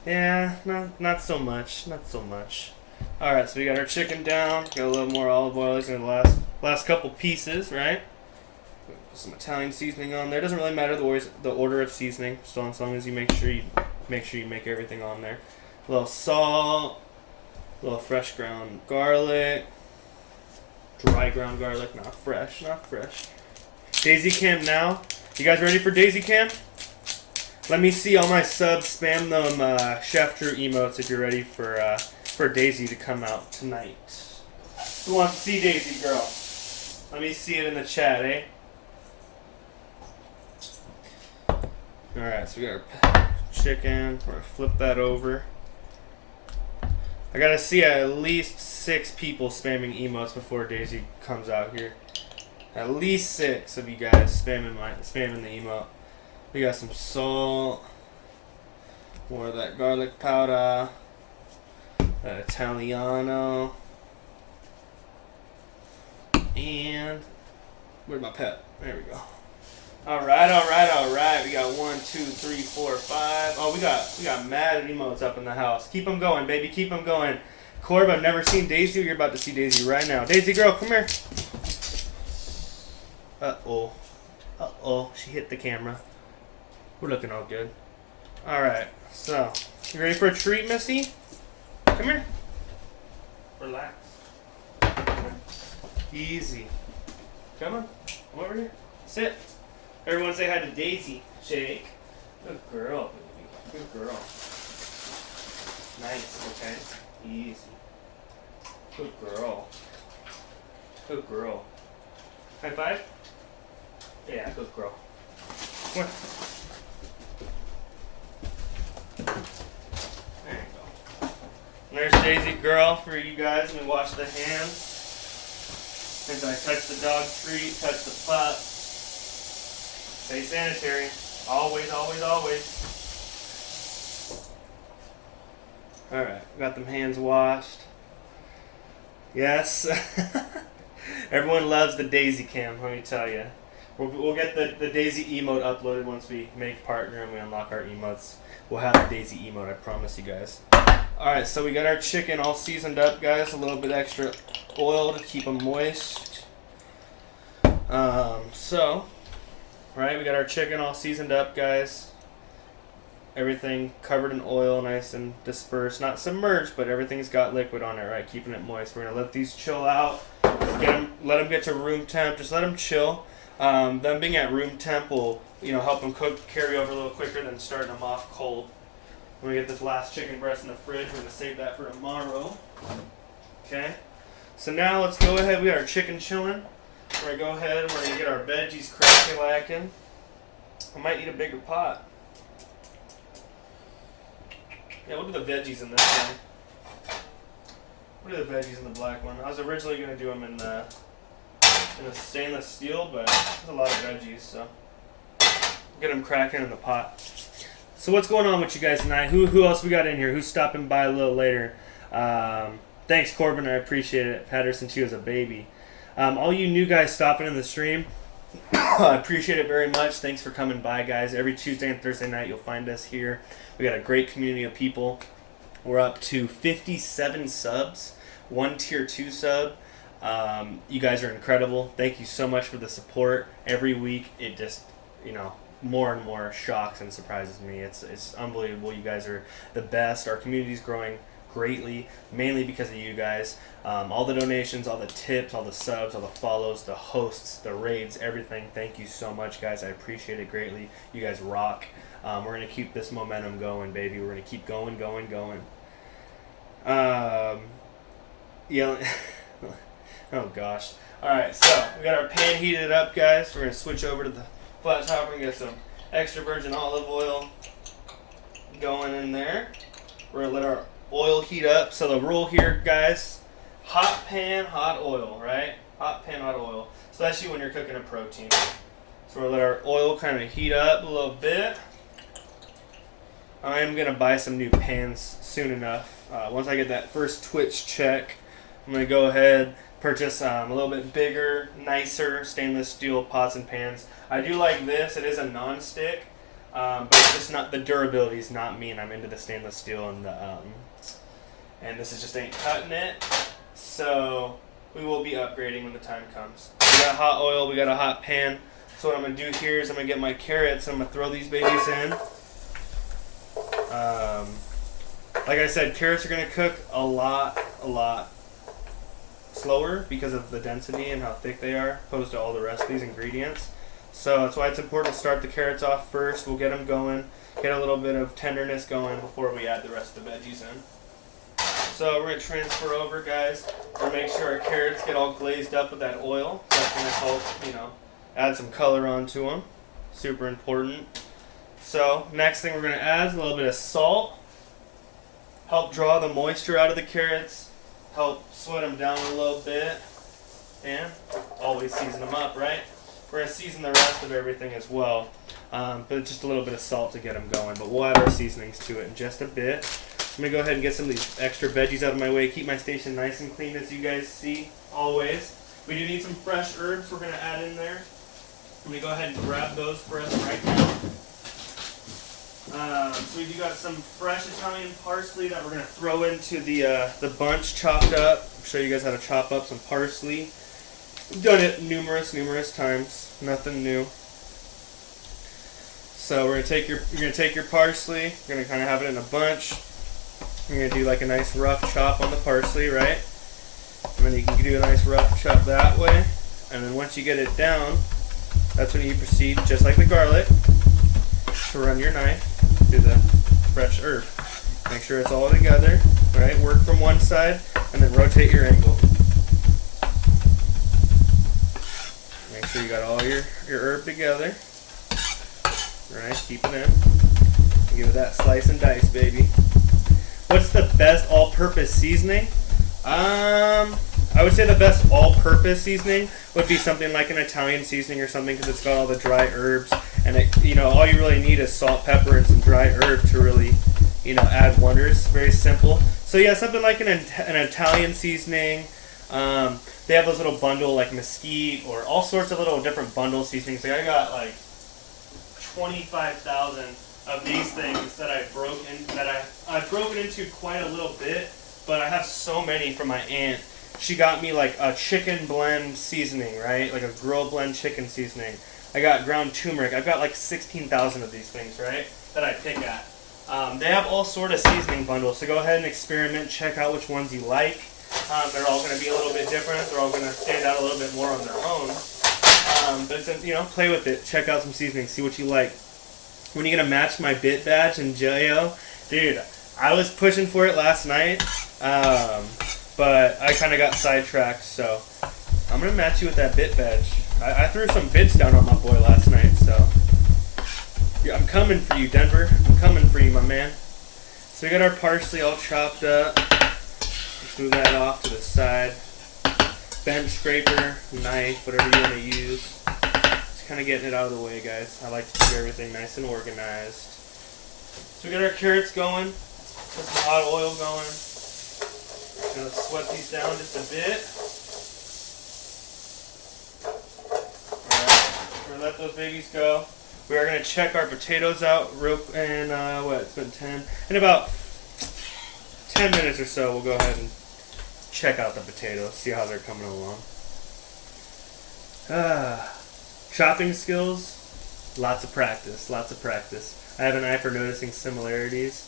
Yeah, not so much. Not so much. Alright, so we got our chicken down. Got a little more olive oil. These are the last couple pieces, right? Put some Italian seasoning on there. Doesn't really matter the order of seasoning, so as long as you make sure you make everything on there. A little salt, a little fresh ground garlic, dry ground garlic, not fresh. Daisy cam now. You guys ready for Daisy Cam? Let me see all my subs spam them Chef Drew emotes if you're ready for Daisy to come out tonight. Who wants to see Daisy, girl? Let me see it in the chat, eh? Alright, so we got our chicken. We're going to flip that over. I gotta see at least 6 people spamming emotes before Daisy comes out here. At least 6 of you guys spamming the emote. We got some salt, more of that garlic powder, that Italiano, and where's my pet? There we go. All right. We got 1, 2, 3, 4, 5. Oh, we got mad emotes up in the house. Keep them going, baby. Keep them going. Corb, I've never seen Daisy. You're about to see Daisy right now. Daisy girl, come here. Uh-oh. She hit the camera. We're looking all good. Alright, so, you ready for a treat, Missy? Come here. Relax. Easy. Come on. Come over here. Sit. Everyone say hi to Daisy. Shake. Good girl, baby. Good girl. Nice, okay? Easy. Good girl. Good girl. High five? Yeah, good girl. Come on. There you go. And there's Daisy girl for you guys. Let me wash the hands. As I touch the dog treat, touch the pup. Stay sanitary. Always. Alright, got them hands washed. Yes. Everyone loves the Daisy Cam, let me tell you. We'll get the Daisy emote uploaded once we make partner and we unlock our emotes. We'll have the Daisy emote, I promise you guys. Alright, so we got our chicken all seasoned up, guys. A little bit extra oil to keep them moist. Right, we got our chicken all seasoned up, guys. Everything covered in oil, nice and dispersed. Not submerged, but everything's got liquid on it, right? Keeping it moist. We're going to let these chill out. Let them get to room temp. Just let them chill. Them being at room temp will, help them cook, carry over a little quicker than starting them off cold. When we get this last chicken breast in the fridge, we're gonna save that for tomorrow. Okay. So now let's go ahead. We got our chicken chilling. We're gonna go ahead and we're gonna get our veggies crack-a-lacking. I might need a bigger pot. Yeah, we'll do the veggies in this one. What are the veggies in the black one? I was originally going to do them in the stainless steel, but there's a lot of veggies, so get them cracking in the pot. So what's going on with you guys tonight? Who else we got in here? Who's stopping by a little later? Thanks, Corbin. I appreciate it. I've had her since she was a baby. All you new guys stopping in the stream, I appreciate it very much. Thanks for coming by, guys. Every Tuesday and Thursday night, you'll find us here. We got a great community of people. We're up to 57 subs, 1 tier 2 sub. You guys are incredible. Thank you so much for the support. Every week, it just, more and more shocks and surprises me. It's unbelievable. You guys are the best. Our community is growing greatly, mainly because of you guys. All the donations, all the tips, all the subs, all the follows, the hosts, the raids, everything. Thank you so much, guys. I appreciate it greatly. You guys rock. We're going to keep this momentum going, baby. We're going to keep going. Yeah. Oh, gosh. All right, so we got our pan heated up, guys. We're going to switch over to the flat top. We're going to get some extra virgin olive oil going in there. We're going to let our oil heat up. So the rule here, guys, hot pan, hot oil, right? Hot pan, hot oil, especially when you're cooking a protein. So we're going to let our oil kind of heat up a little bit. I am going to buy some new pans soon enough. Once I get that first Twitch check, I'm going to go ahead, purchase a little bit bigger, nicer stainless steel pots and pans. I do like this. It is a non-stick, but it's just not, the durability is not me, and I'm into the stainless steel, and this is just ain't cutting it. So we will be upgrading when the time comes. We got hot oil. We got a hot pan. So what I'm going to do here is I'm going to get my carrots. I'm going to throw these babies in. Like I said, carrots are going to cook a lot slower because of the density and how thick they are opposed to all the rest of these ingredients. So that's why it's important to start the carrots off first. We'll get them going, get a little bit of tenderness going before we add the rest of the veggies in. So we're going to transfer over, guys. We're going to make sure our carrots get all glazed up with that oil. That's going to help, add some color onto them. Super important. So next thing we're going to add is a little bit of salt. Help draw the moisture out of the carrots. Help sweat them down a little bit. And always season them up, right? We're going to season the rest of everything as well. But just a little bit of salt to get them going. But we'll add our seasonings to it in just a bit. I'm going to go ahead and get some of these extra veggies out of my way. Keep my station nice and clean, as you guys see, always. We do need some fresh herbs we're going to add in there. I'm going to go ahead and grab those for us right now. So we do got some fresh Italian parsley that we're going to throw into the bunch chopped up. I'll show you guys how to chop up some parsley. We've done it numerous times. Nothing new. So you're going to take your parsley. You're going to kind of have it in a bunch. You're going to do like a nice rough chop on the parsley, right? And then you can do a nice rough chop that way. And then once you get it down, that's when you proceed, just like the garlic, to run your knife through the fresh herb. Make sure it's all together, right? Work from one side and then rotate your angle. Make sure you got all your herb together. Right, keep it in. Give it that slice and dice, baby. What's the best all-purpose seasoning? I would say the best all-purpose seasoning would be something like an Italian seasoning or something, because it's got all the dry herbs, and all you really need is salt, pepper, and some dry herb to really, add wonders. Very simple. So yeah, something like an Italian seasoning. They have those little bundle like mesquite or all sorts of little different bundle seasonings. Like I got like 25,000 of these things that I've broken into quite a little bit, but I have so many from my aunt. She got me like a chicken blend seasoning, right? Like a grill blend chicken seasoning. I got ground turmeric. I've got like 16,000 of these things, right? That I pick at. They have all sort of seasoning bundles, so go ahead and experiment. Check out which ones you like. They're all going to be a little bit different. They're all going to stand out a little bit more on their own. But it's, you know, play with it. Check out some seasonings. See what you like. When are you going to match my bit badge and J.O.? Dude, I was pushing for it last night, but I kind of got sidetracked, so I'm going to match you with that bit badge. I threw some bits down on my boy last night, so yeah, I'm coming for you, Denver. I'm coming for you, my man. So we got our parsley all chopped up. Just move that off to the side. Bench scraper, knife, whatever you want to use. Just kind of getting it out of the way, guys. I like to keep everything nice and organized. So we got our carrots going. Put some hot oil going. Gonna sweat these down just a bit. Alright, we're gonna let those babies go. We are gonna check our potatoes out in it's been 10. In about 10 minutes or so, we'll go ahead and check out the potatoes, see how they're coming along. Chopping skills, lots of practice, lots of practice. I have an eye for noticing similarities.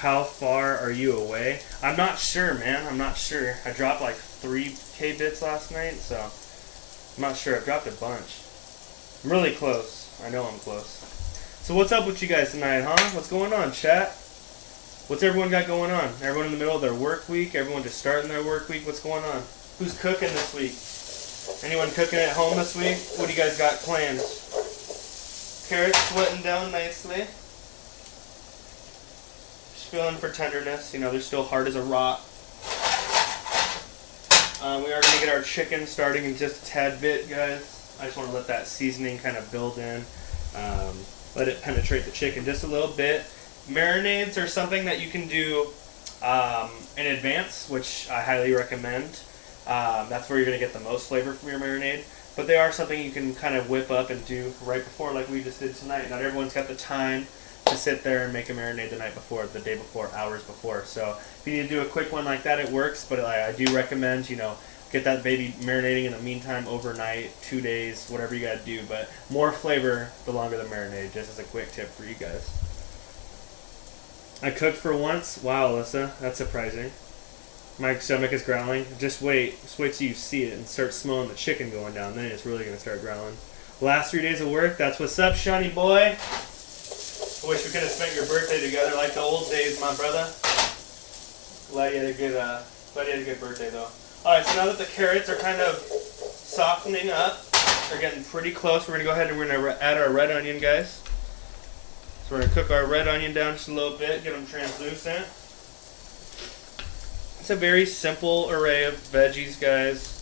How far are you away? I'm not sure, man. I'm not sure. I dropped like 3K bits last night, so I'm not sure. I've dropped a bunch. I'm really close. I know I'm close. So what's up with you guys tonight, huh? What's going on, chat? What's everyone got going on? Everyone in the middle of their work week? Everyone just starting their work week? What's going on? Who's cooking this week? Anyone cooking at home this week? What do you guys got planned? Carrots sweating down nicely. Feeling for tenderness, you know, they're still hard as a rock. We are going to get our chicken starting in just a tad bit, guys. I just want to let that seasoning kind of build in. Let it penetrate the chicken just a little bit. Marinades are something that you can do in advance, which I highly recommend. That's where you're going to get the most flavor from your marinade. But they are something you can kind of whip up and do right before, like we just did tonight. Not everyone's got the time to sit there and make a marinade the night before, the day before, hours before. So if you need to do a quick one like that, it works. But I do recommend, you know, get that baby marinating in the meantime overnight, 2 days, whatever you got to do. But more flavor the longer the marinade, just as a quick tip for you guys. I cooked for once. Wow, Alyssa, that's surprising. My stomach is growling. Just wait. Just wait till you see it and start smelling the chicken going down. Then it's really going to start growling. Last 3 days of work, that's what's up, Shiny boy. I wish we could have spent your birthday together like the old days, my brother. Glad you had a good birthday, though. Alright, so now that the carrots are kind of softening up, they're getting pretty close. We're going to go ahead and we're going to add our red onion, guys. So we're going to cook our red onion down just a little bit, get them translucent. It's a very simple array of veggies, guys.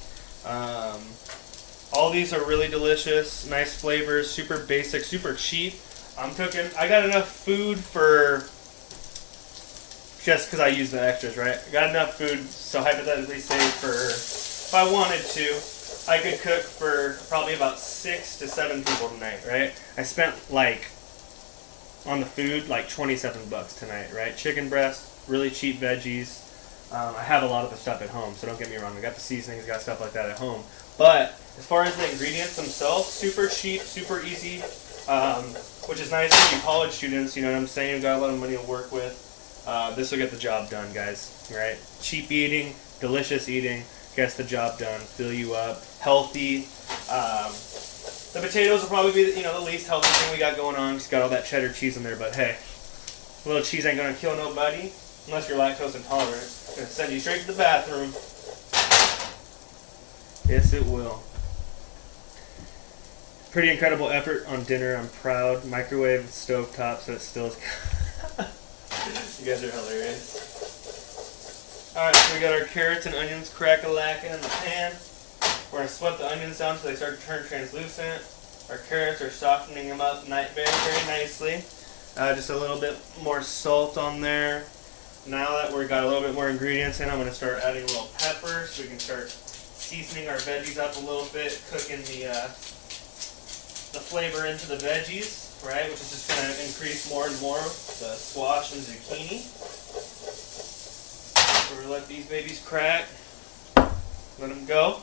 All these are really delicious, nice flavors, super basic, super cheap. I got enough food for, just because I use the extras, right? I got enough food, so hypothetically say for, if I wanted to, I could cook for probably about 6 to 7 people tonight, right? I spent on the food, like $27 tonight, right? Chicken breast, really cheap veggies. I have a lot of the stuff at home, so don't get me wrong. I got the seasonings, got stuff like that at home. But as far as the ingredients themselves, super cheap, super easy. Which is nice for you college students, you know what I'm saying? You've got a lot of money to work with. This will get the job done, guys, right? Cheap eating, delicious eating, gets the job done, fill you up, healthy. The potatoes will probably be, the least healthy thing we got going on. Just got all that cheddar cheese in there, but hey, a little cheese ain't gonna kill nobody, unless you're lactose intolerant. It's gonna send you straight to the bathroom. Yes, it will. Pretty incredible effort on dinner. I'm proud. Microwave, stovetop, so it still is. You guys are hilarious. Alright, so we got our carrots and onions crack-a-lacking in the pan. We're going to sweat the onions down so they start to turn translucent. Our carrots are softening them up very, very nicely. Just a little bit more salt on there. Now that we've got a little bit more ingredients in, I'm going to start adding a little pepper so we can start seasoning our veggies up a little bit, cooking the flavor into the veggies, right, which is just going to increase more and more the squash and zucchini. So we're going to let these babies crack, let them go.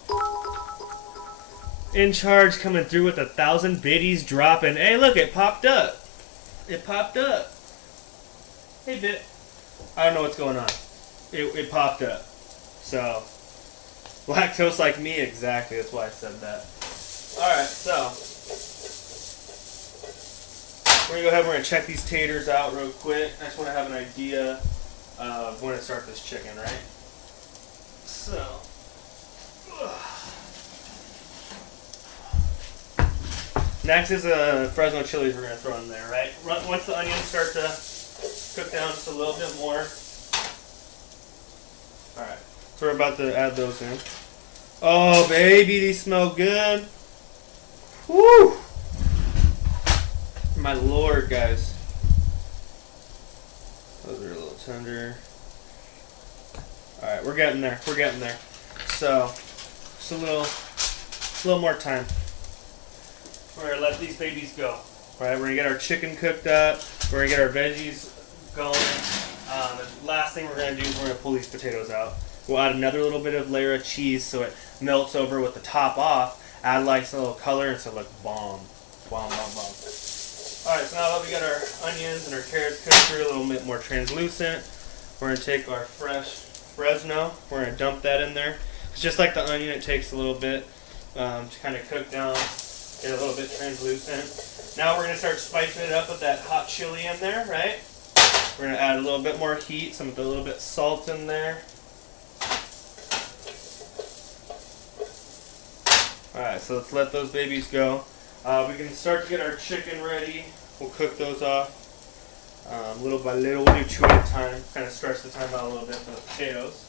In charge coming through with 1,000 biddies dropping. Hey, look, it popped up. It popped up. Hey, bit. I don't know what's going on. It popped up. So, Lactose like me, exactly. That's why I said that. Alright, so we're gonna go ahead. We're gonna check these taters out real quick. I just want to have an idea of when to start this chicken, right? So, next is Fresno chilies we're gonna throw in there, right? Once the onions start to cook down just a little bit more. All right, so we're about to add those in. Oh baby, these smell good. Woo! My lord, guys. Those are a little tender. Alright, we're getting there. We're getting there. So, just a little more time. We're going to let these babies go. Alright, we're going to get our chicken cooked up. We're going to get our veggies going. The last thing we're going to do is we're going to pull these potatoes out. We'll add another little bit of layer of cheese so it melts over with the top off. Add like a little color and so it looks bomb. Bomb, bomb, bomb. Alright, so now that we got our onions and our carrots cooked through a little bit more translucent, we're going to take our fresh Fresno, we're going to dump that in there. It's just like the onion, it takes a little bit to kind of cook down, get a little bit translucent. Now we're going to start spicing it up with that hot chili in there, right? We're going to add a little bit more heat, a little bit salt in there. Alright, so let's let those babies go. We can start to get our chicken ready. We'll cook those off little by little. We'll do 2 at a time. Kind of stretch the time out a little bit for the potatoes.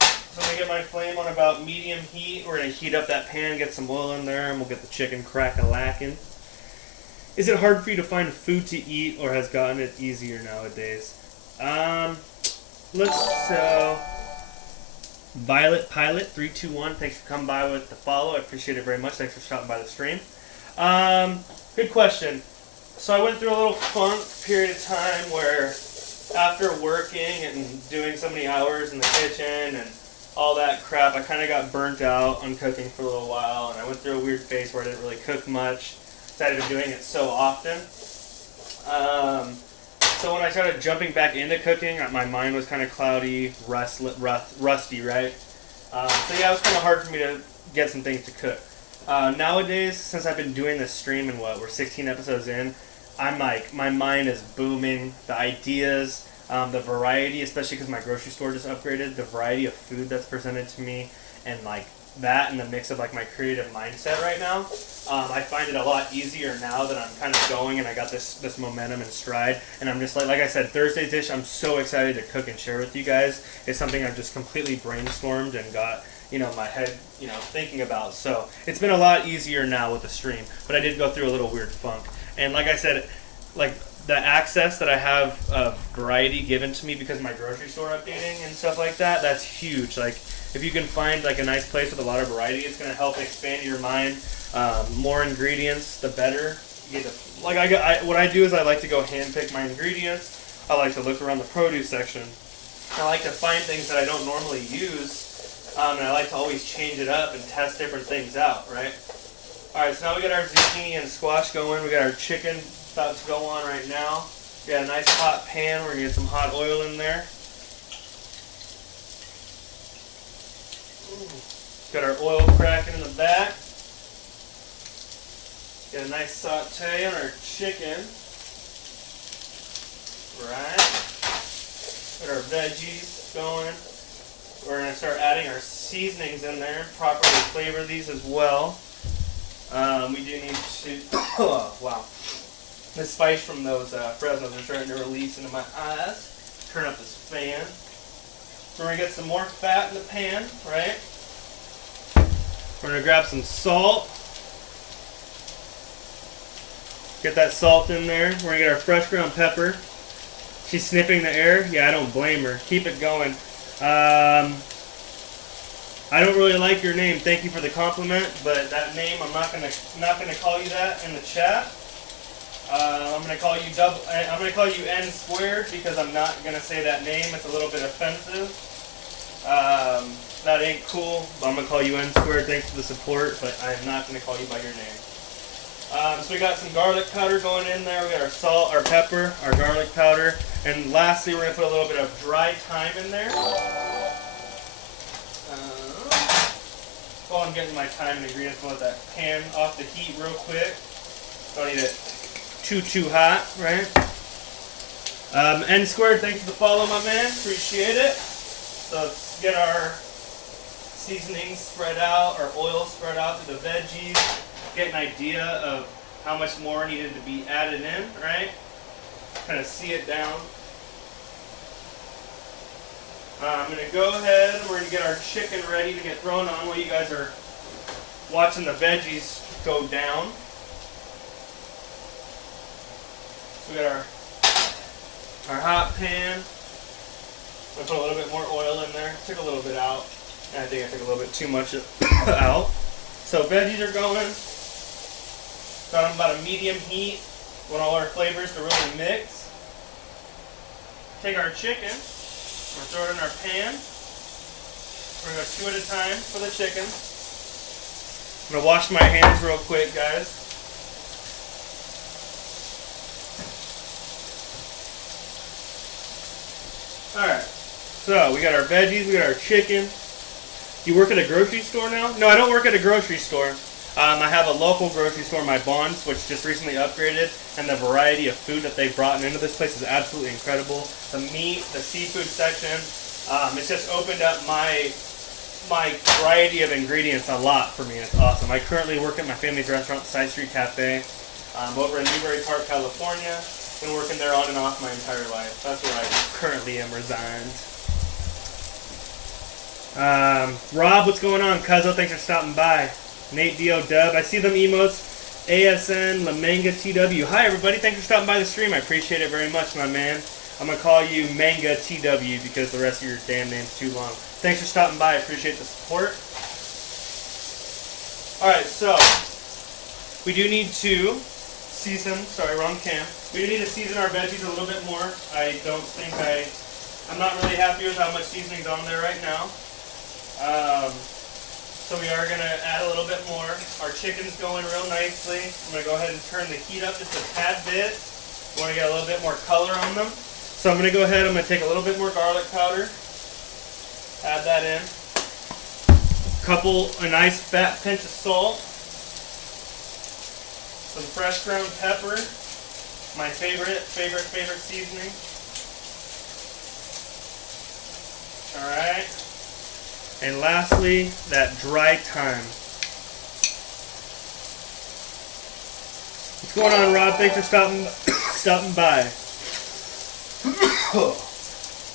So I'm going to get my flame on about medium heat. We're going to heat up that pan, get some oil in there, and we'll get the chicken crack-a-lacking. Is it hard for you to find food to eat or has gotten it easier nowadays? Violet Pilot 321, thanks for coming by with the follow. I appreciate it very much. Thanks for stopping by the stream. Good question. So I went through a little funk period of time where after working and doing so many hours in the kitchen and all that crap, I kind of got burnt out on cooking for a little while, and I went through a weird phase where I didn't really cook much. I've been doing it so often. So when I started jumping back into cooking, my mind was kind of cloudy, rusty, right? So yeah, it was kind of hard for me to get some things to cook. Nowadays, since I've been doing this stream and we're 16 episodes in, I'm like, my mind is booming. The ideas, the variety, especially because my grocery store just upgraded, the variety of food that's presented to me, and like that in the mix of like my creative mindset right now, I find it a lot easier now that I'm kind of going and I got this momentum and stride, and I'm just like I said, Thursday's dish, I'm so excited to cook and share with you guys. It's something I've just completely brainstormed and got my head thinking about. So it's been a lot easier now with the stream, but I did go through a little weird funk. And like I said, like the access that I have of variety given to me because of my grocery store updating and stuff like that, that's huge. Like if you can find like a nice place with a lot of variety, it's going to help expand your mind. More ingredients, the better. What I do is I like to go hand pick my ingredients. I like to look around the produce section. I like to find things that I don't normally use, and I like to always change it up and test different things out, right? Alright, so now we got our zucchini and squash going. We got our chicken about to go on right now. We got a nice hot pan. We're going to get some hot oil in there. Got our oil cracking in the back. Get a nice saute on our chicken. Right. Got our veggies going. We're going to start adding our seasonings in there. Properly flavor these as well. We do need to... Oh, wow. The spice from those Fresnos are starting to release into my eyes. Turn up this fan. We're going to get some more fat in the pan, right? We're going to grab some salt. Get that salt in there. We're going to get our fresh ground pepper. She's sniffing the air. Yeah, I don't blame her. Keep it going. I don't really like your name. Thank you for the compliment, but that name, I'm not gonna call you that in the chat. I'm gonna call you N squared because I'm not gonna say that name. It's a little bit offensive. That ain't cool. I'm gonna call you N squared. Thanks for the support, but I'm not gonna call you by your name. So we got some garlic powder going in there. We got our salt, our pepper, our garlic powder, and lastly, we're gonna put a little bit of dry thyme in there. I'm getting my time and ingredients, I'll let that pan off the heat real quick. Don't need it too hot, right? N Squared, thanks for the follow, my man. Appreciate it. So let's get our seasonings spread out, our oil spread out to the veggies. Get an idea of how much more needed to be added in, right? Kind of see it down. I'm going to go ahead, we're going to get our chicken ready to get thrown on while you guys are watching the veggies go down. So we got our hot pan. I'm going to put a little bit more oil in there. Took a little bit out. And I think I took a little bit too much out. So veggies are going. Got them about a medium heat. Want all our flavors to really mix. Take our chicken. We're going to throw it in our pan. We're going to go 2 at a time for the chicken. I'm going to wash my hands real quick, guys. Alright, so we got our veggies, we got our chicken. You work at a grocery store now? No, I don't work at a grocery store. I have a local grocery store, my Bonds, which just recently upgraded, and the variety of food that they've brought into this place is absolutely incredible. The meat, the seafood section, it's just opened up my variety of ingredients a lot for me, and it's awesome. I currently work at my family's restaurant, Side Street Cafe, over in Newbury Park, California. Been working there on and off my entire life. That's where I currently am resigned. Rob, what's going on? Cuzzo, thanks for stopping by. Nate Dio Dub, I see them emotes. ASN Lamanga TW. Hi everybody, thanks for stopping by the stream. I appreciate it very much, my man. I'm gonna call you Manga TW because the rest of your damn name's too long. Thanks for stopping by. I appreciate the support. All right, so we do need to season. Sorry, wrong cam. We do need to season our veggies a little bit more. I'm not really happy with how much seasoning's on there right now. So we are going to add a little bit more. Our chicken's going real nicely. I'm going to go ahead and turn the heat up just a tad bit. We want to get a little bit more color on them. So I'm going to go ahead, I'm going to take a little bit more garlic powder. Add that in. A nice fat pinch of salt. Some fresh ground pepper. My favorite seasoning. Alright. And lastly, that dry thyme. What's going on, Rob? Thanks for stopping by.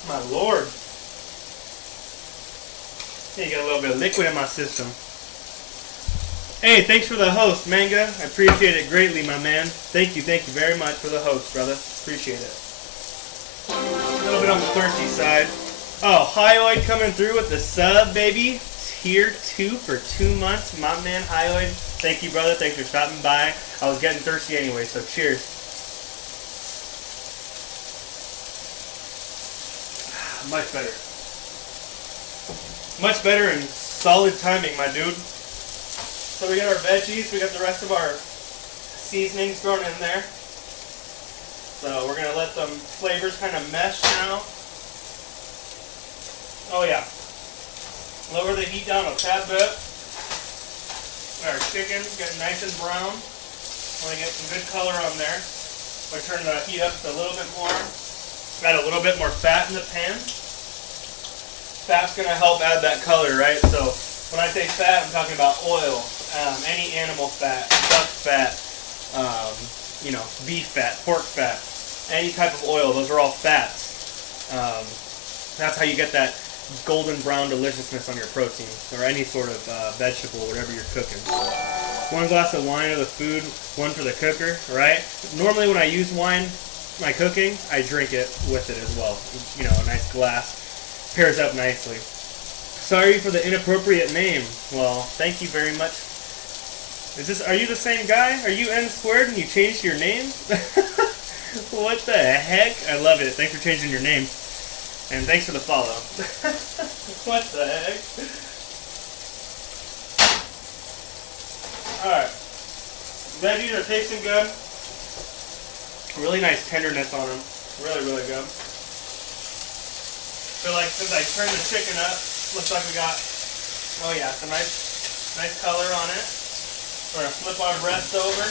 My lord. Need to get a little bit of liquid in my system. Hey, thanks for the host, Manga. I appreciate it greatly, my man. Thank you very much for the host, brother. Appreciate it. A little bit on the thirsty side. Oh, Hyoid coming through with the sub, baby. Tier 2 for 2 months. My man, Hyoid. Thank you, brother. Thanks for stopping by. I was getting thirsty anyway, so cheers. Much better. Much better and solid timing, my dude. So we got our veggies. We got the rest of our seasonings thrown in there. So we're going to let them flavors kind of mesh now. Oh yeah. Lower the heat down a tad bit. Our chicken's getting nice and brown. Want to get some good color on there. We'll turn the heat up just a little bit more. Add a little bit more fat in the pan. Fat's going to help add that color, right? So when I say fat, I'm talking about oil. Any animal fat, duck fat, beef fat, pork fat, any type of oil. Those are all fats. That's how you get that golden brown deliciousness on your protein or any sort of vegetable, whatever you're cooking. 1 glass of wine of the food, 1 for the cooker, right? Normally when I use wine in my cooking, I drink it with it as well. You know, a nice glass pairs up nicely. Sorry for the inappropriate name. Well, thank you very much. Are you the same guy? Are you N Squared and you changed your name? What the heck? I love it. Thanks for changing your name. And thanks for the follow. What the heck? Alright. Veggies are tasting good. Really nice tenderness on them. Really, really good. Feel like since I turned the chicken up, looks like we got, oh yeah, some nice Nice color on it. We're gonna flip our breast over.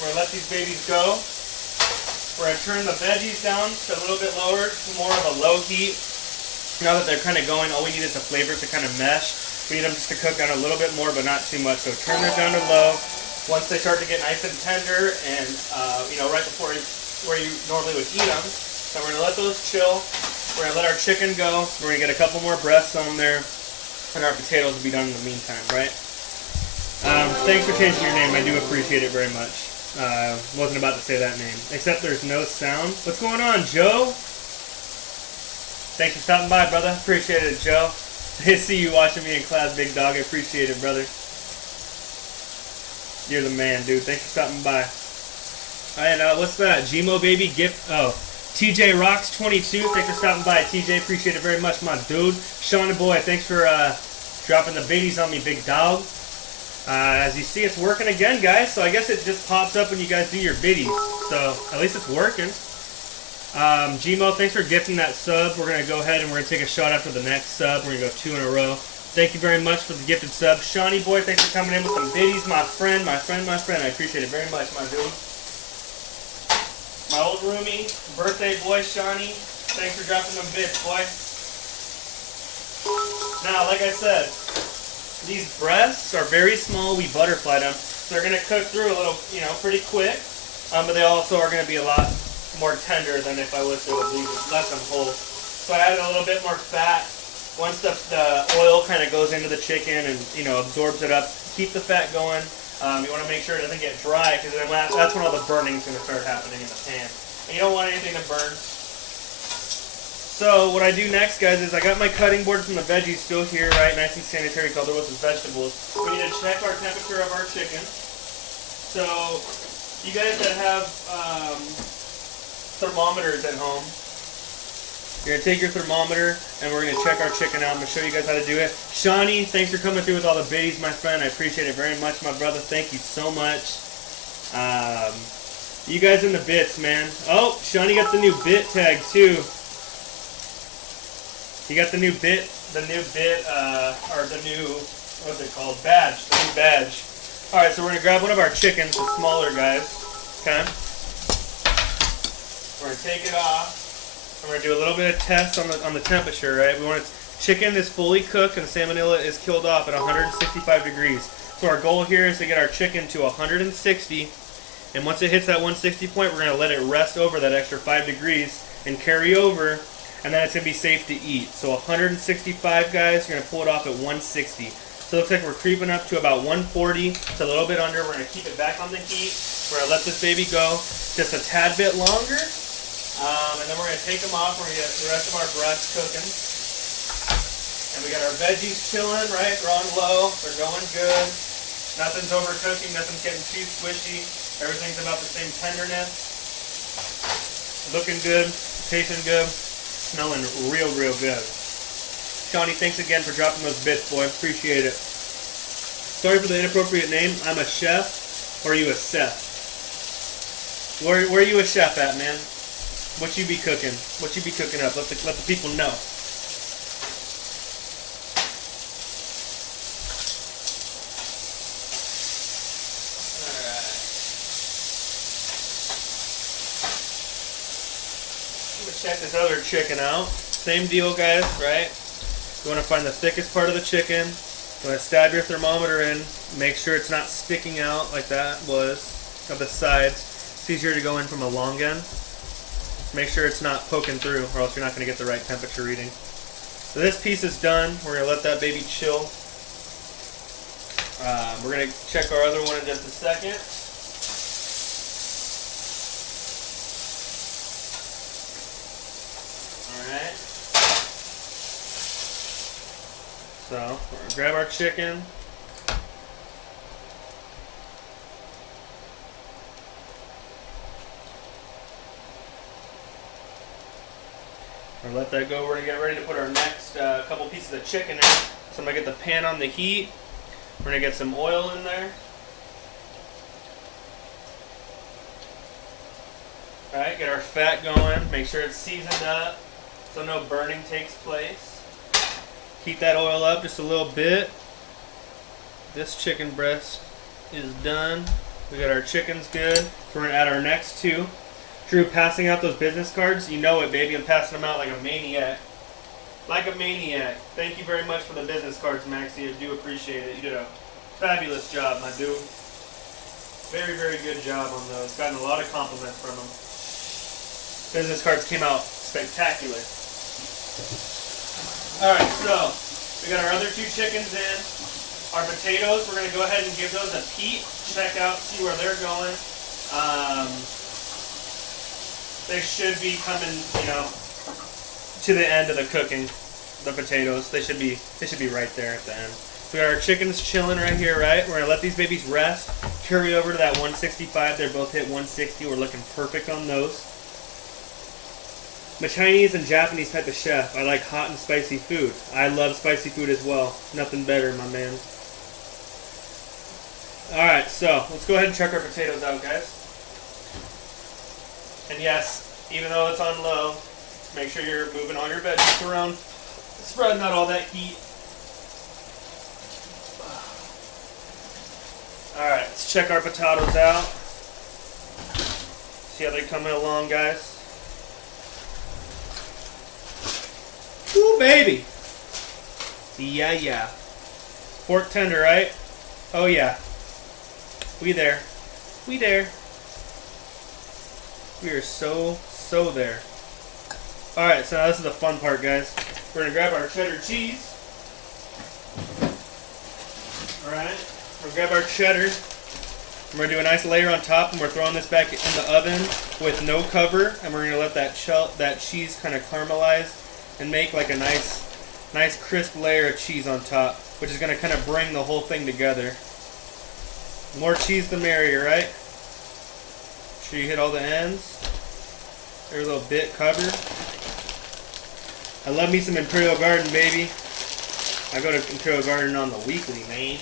We're gonna let these babies go. We're gonna turn the veggies down to a little bit lower, to more of a low heat. Now that they're kind of going, all we need is the flavors to kind of mesh. We need them just to cook down a little bit more, but not too much. So turn them down to low. Once they start to get nice and tender, and right before where you normally would eat them, so we're gonna let those chill. We're gonna let our chicken go. We're gonna get a couple more breasts on there, and our potatoes will be done in the meantime, right? Thanks for changing your name. I do appreciate it very much. Wasn't about to say that name. Except there's no sound. What's going on, Joe? Thanks for stopping by, brother. Appreciate it, Joe. I see you watching me in class, big dog. I appreciate it, brother. You're the man, dude. Thanks for stopping by. And what's that? Gmo baby gift. Oh, TJ Rocks 22. Thanks for stopping by, TJ. Appreciate it very much, my dude. Sean the boy. Thanks for dropping the biddies on me, big dog. As you see, it's working again, guys. So I guess it just pops up when you guys do your biddies. So at least it's working. Gmo, thanks for gifting that sub. We're going to go ahead and we're going to take a shot after the next sub. We're going to go 2 in a row. Thank you very much for the gifted sub. Shawnee boy, thanks for coming in with some biddies. My friend. I appreciate it very much, my dude. My old roomie, birthday boy, Shawnee. Thanks for dropping them bits, boy. Now, like I said, these breasts are very small. We butterfly them. So they're going to cook through a little, pretty quick. But they also are going to be a lot more tender than if I was to let them whole. So I added a little bit more fat. Once the oil kind of goes into the chicken and absorbs it up, keep the fat going. You want to make sure it doesn't get dry, because that's when all the burning is going to start happening in the pan. And you don't want anything to burn. So what I do next, guys, is I got my cutting board from the veggies still here, right, nice and sanitary, color with the vegetables. We need to check our temperature of our chicken. So you guys that have thermometers at home, you're going to take your thermometer and we're going to check our chicken out. I'm going to show you guys how to do it. Shawnee, thanks for coming through with all the biddies, my friend. I appreciate it very much, my brother. Thank you so much. You guys in the bits, man. Oh, Shawnee got the new bit tag too. You got the new bit, or the new, what's it called? Badge, the new badge. All right, so we're going to grab one of our chickens, the smaller guys, okay? We're going to take it off. We're going to do a little bit of test on the temperature, right? We want chicken is fully cooked and salmonella is killed off at 165 degrees. So our goal here is to get our chicken to 160, and once it hits that 160 point, we're going to let it rest over that extra 5 degrees and carry over, and then it's going to be safe to eat. So 165, guys, you're going to pull it off at 160. So it looks like we're creeping up to about 140, to a little bit under. We're going to keep it back on the heat. We're going to let this baby go just a tad bit longer. And then we're going to take them off. We're going to get the rest of our breasts cooking. And we got our veggies chilling, right? They're on low. They're going good. Nothing's overcooking. Nothing's getting too squishy. Everything's about the same tenderness. Looking good. Tasting good. Smelling real, real good. Shawnee, thanks again for dropping those bits, boy. Appreciate it. Sorry for the inappropriate name. I'm a chef. Or are you a chef? Where are you a chef at, man? What you be cooking? What you be cooking up? Let the people know. Alright. I'm gonna check this other chicken out. Same deal, guys, right? You want to find the thickest part of the chicken. You want to stab your thermometer in. Make sure it's not sticking out like that was. Of the sides. It's easier to go in from a long end. Make sure it's not poking through, or else you're not going to get the right temperature reading. So this piece is done. We're going to let that baby chill. We're going to check our other one in just a second. Alright. So, we're going to grab our chicken. Or let that go. We're going to get ready to put our next couple pieces of chicken in. So I'm going to get the pan on the heat. We're going to get some oil in there. Alright, get our fat going. Make sure it's seasoned up so no burning takes place. Heat that oil up just a little bit. this chicken breast is done. We got our chickens good. So we're gonna add our next two. Drew, passing out those business cards. You know it, baby. I'm passing them out like a maniac. Like a maniac. Thank you very much for the business cards, Maxie. I do appreciate it. You did a fabulous job, my dude. Very, very good job on those. Gotten a lot of compliments from them. Business cards came out spectacular. Alright, so we got our other two chickens in. Our potatoes, we're going to go ahead and give those a peek. Check out, see where they're going. They should be coming, you know, to the end of the cooking. The potatoes, they should be right there at the end. We got our chickens chilling right here, right? We're gonna let these babies rest. Carry over to that 165. They're both hit 160. We're looking perfect on those. I'm a Chinese and Japanese type of chef. I like hot and spicy food. I love spicy food as well. Nothing better, my man. Alright, so let's go ahead and check our potatoes out, guys. And yes, even though it's on low, make sure you're moving all your veggies around, spreading out all that heat. Alright, let's check our potatoes out. See how they're coming along, guys. Ooh, baby! Yeah, yeah. Fork tender, right? Oh, yeah. We there. We there. We are so there. Alright, so now this is the fun part, guys. We're going to grab our cheddar cheese. Alright, we're going to grab our cheddar. We're going to do a nice layer on top, and we're throwing this back in the oven with no cover, and we're going to let that cheese kind of caramelize and make like a nice crisp layer of cheese on top, which is going to kind of bring the whole thing together. More cheese the merrier, right? Make sure you hit all the ends. They're a little bit covered. I love me some Imperial Garden, baby. I go to Imperial Garden on the weekly, man.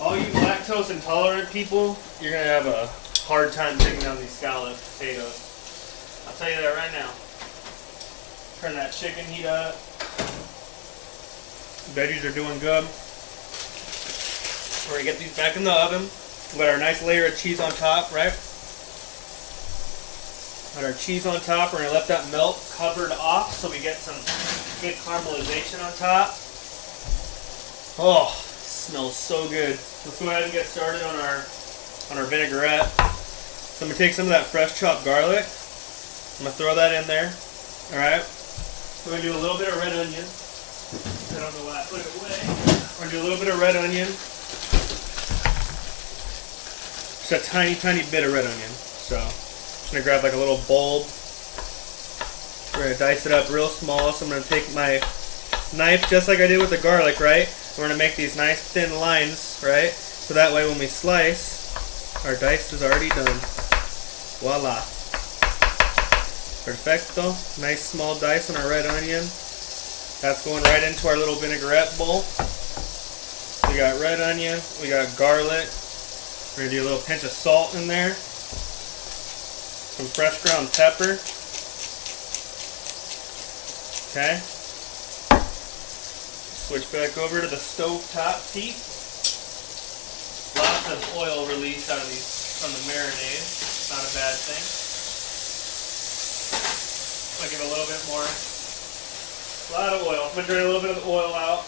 All you lactose intolerant people, you're going to have a hard time taking down these scallop potatoes. I'll tell you that right now. Turn that chicken heat up. Veggies are doing good. We're going to get these back in the oven. We got our nice layer of cheese on top, right? Got our cheese on top. We're going to let that melt covered off so we get some good caramelization on top. Oh, smells so good. Let's go ahead and get started on our vinaigrette. So I'm going to take some of that fresh chopped garlic. I'm going to throw that in there. Alright. We're going to do a little bit of red onion. I don't know why I put it away. We're going to do a little bit of red onion. Just a tiny, tiny bit of red onion. So, I'm going to grab like a little bulb. We're going to dice it up real small. So I'm going to take my knife just like I did with the garlic, right? We're going to make these nice thin lines, right? So that way when we slice, our dice is already done. Voila. Perfecto. Nice small dice on our red onion. That's going right into our little vinaigrette bowl. We got red onion. We got garlic. We're going to do a little pinch of salt in there. Some fresh ground pepper. Okay. Switch back over to the stovetop heat. Lots of oil released out of these from the marinade. Not a bad thing. I'll give it a little bit more. A lot of oil. I'm going to drain a little bit of the oil out.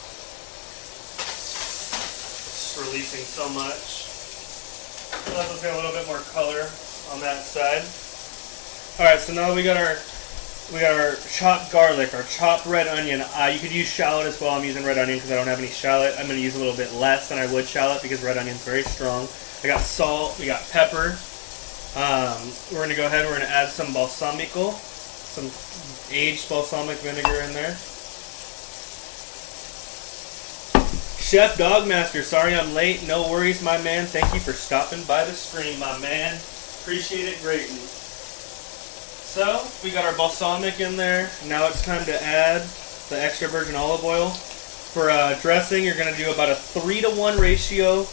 Just releasing so much. Let's get a little bit more color on that side. Alright, so now we got our chopped garlic, our chopped red onion. You could use shallot as well. I'm using red onion because I don't have any shallot. I'm going to use a little bit less than I would shallot because red onion's very strong. I got salt, we got pepper. We're going to go ahead, we're going to add some balsamico, some aged balsamic vinegar in there. Chef Dogmaster, sorry I'm late. No worries, my man. Thank you for stopping by the stream, my man. Appreciate it greatly. So, we got our balsamic in there. Now it's time to add the extra virgin olive oil. For dressing, you're going to do about a 3-to-1 ratio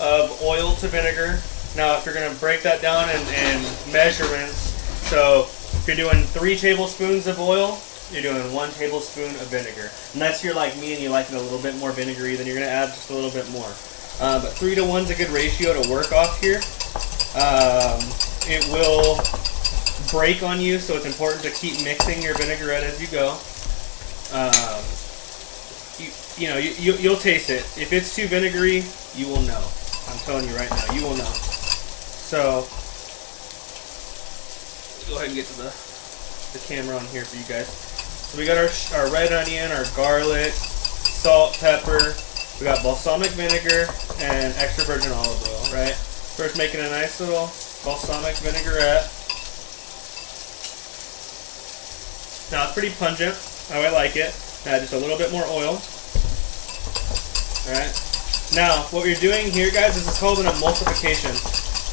of oil to vinegar. Now, if you're going to break that down in measurements, so if you're doing 3 tablespoons of oil, you're doing 1 tablespoon of vinegar. Unless you're like me and you like it a little bit more vinegary, then you're going to add just a little bit more. But 3 to 1 is a good ratio to work off here. It will break on you, so it's important to keep mixing your vinaigrette as you go. You'll taste it. If it's too vinegary, you will know. I'm telling you right now, you will know. So, go ahead and get to the camera on here for you guys. So we got our red onion, our garlic, salt, pepper. We got balsamic vinegar and extra virgin olive oil, right? First making a nice little balsamic vinaigrette. Now it's pretty pungent, how I like it. Now just a little bit more oil. Alright. Now, what we're doing here, guys, is called an emulsification.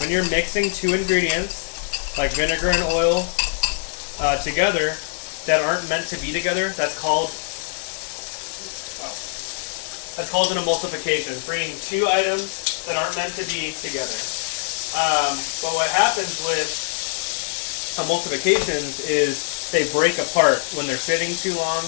When you're mixing 2 ingredients, like vinegar and oil, together, that aren't meant to be together, that's called an emulsification. It's bringing 2 items that aren't meant to be together. But what happens with emulsifications is they break apart when they're sitting too long.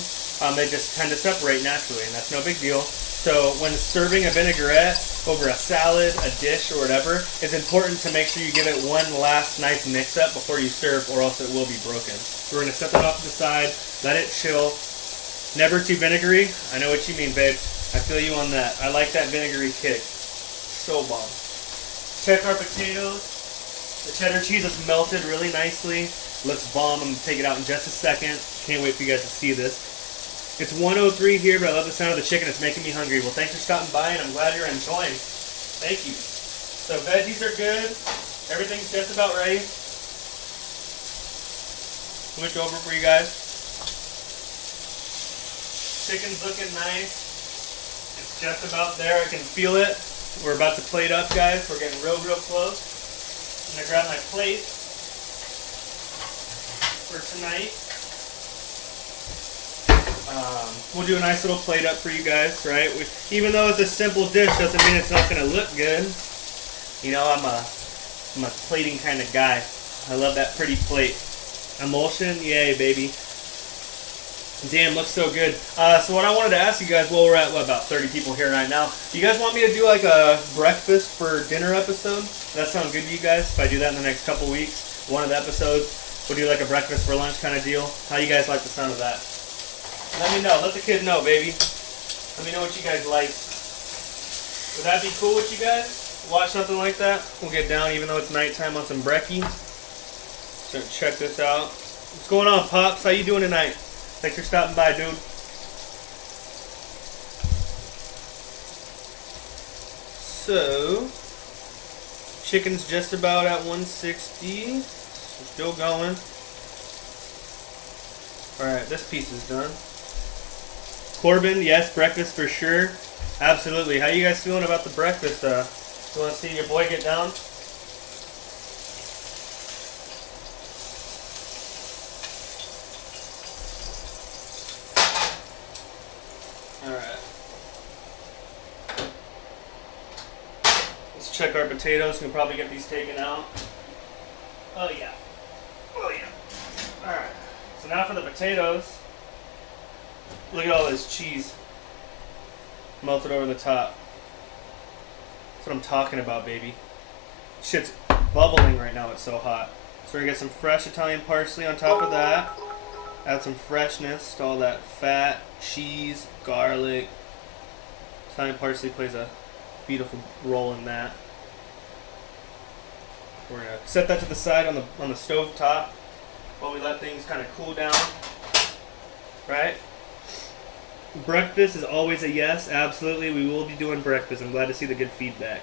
They just tend to separate naturally, and that's no big deal. So when serving a vinaigrette over a salad, a dish, or whatever, it's important to make sure you give it one last nice mix-up before you serve, or else it will be broken. So we're going to set that off to the side, let it chill. Never too vinegary. I know what you mean, babe. I feel you on that. I like that vinegary kick. So bomb. Check our potatoes. The cheddar cheese is melted really nicely. Looks bomb. I'm going to take it out in just a second. Can't wait for you guys to see this. It's 1:03 here, but I love the sound of the chicken. It's making me hungry. Well, thanks for stopping by, and I'm glad you're enjoying. Thank you. So veggies are good. Everything's just about ready. Switch over for you guys. Chicken's looking nice. It's just about there. I can feel it. We're about to plate up, guys. We're getting real close. I'm going to grab my plate for tonight. We'll do a nice little plate up for you guys, right? Even though it's a simple dish, doesn't mean it's not going to look good. You know, I'm a plating kind of guy. I love that pretty plate. Emulsion, yay, baby. Damn, looks so good. So what I wanted to ask you guys, well, we're at, about 30 people here right now. Do you guys want me to do like a breakfast for dinner episode? Does that sound good to you guys? If I do that in the next couple weeks, one of the episodes, we'll do like a breakfast for lunch kind of deal. How you guys like the sound of that? Let me know. Let the kid know, baby. Let me know what you guys like. Would that be cool with you guys? Watch something like that? We'll get down even though it's nighttime on some brekkie. So check this out. What's going on, Pops? How you doing tonight? Thanks for stopping by, dude. So, chicken's just about at 160. We're still going. Alright, this piece is done. Corbin, yes, breakfast for sure. Absolutely. How you guys feeling about the breakfast? You want to see your boy get down? Alright. Let's check our potatoes. We can probably get these taken out. Oh yeah. Oh yeah. Alright. So now for the potatoes. Look at all this cheese melted over the top. That's what I'm talking about, baby. Shit's bubbling right now. It's so hot. So we're gonna get some fresh Italian parsley on top of that. Add some freshness to all that fat, cheese, garlic. Italian parsley plays a beautiful role in that. We're gonna set that to the side on the stove top while we let things kind of cool down. Right? Breakfast is always a yes. Absolutely, we will be doing breakfast. I'm glad to see the good feedback.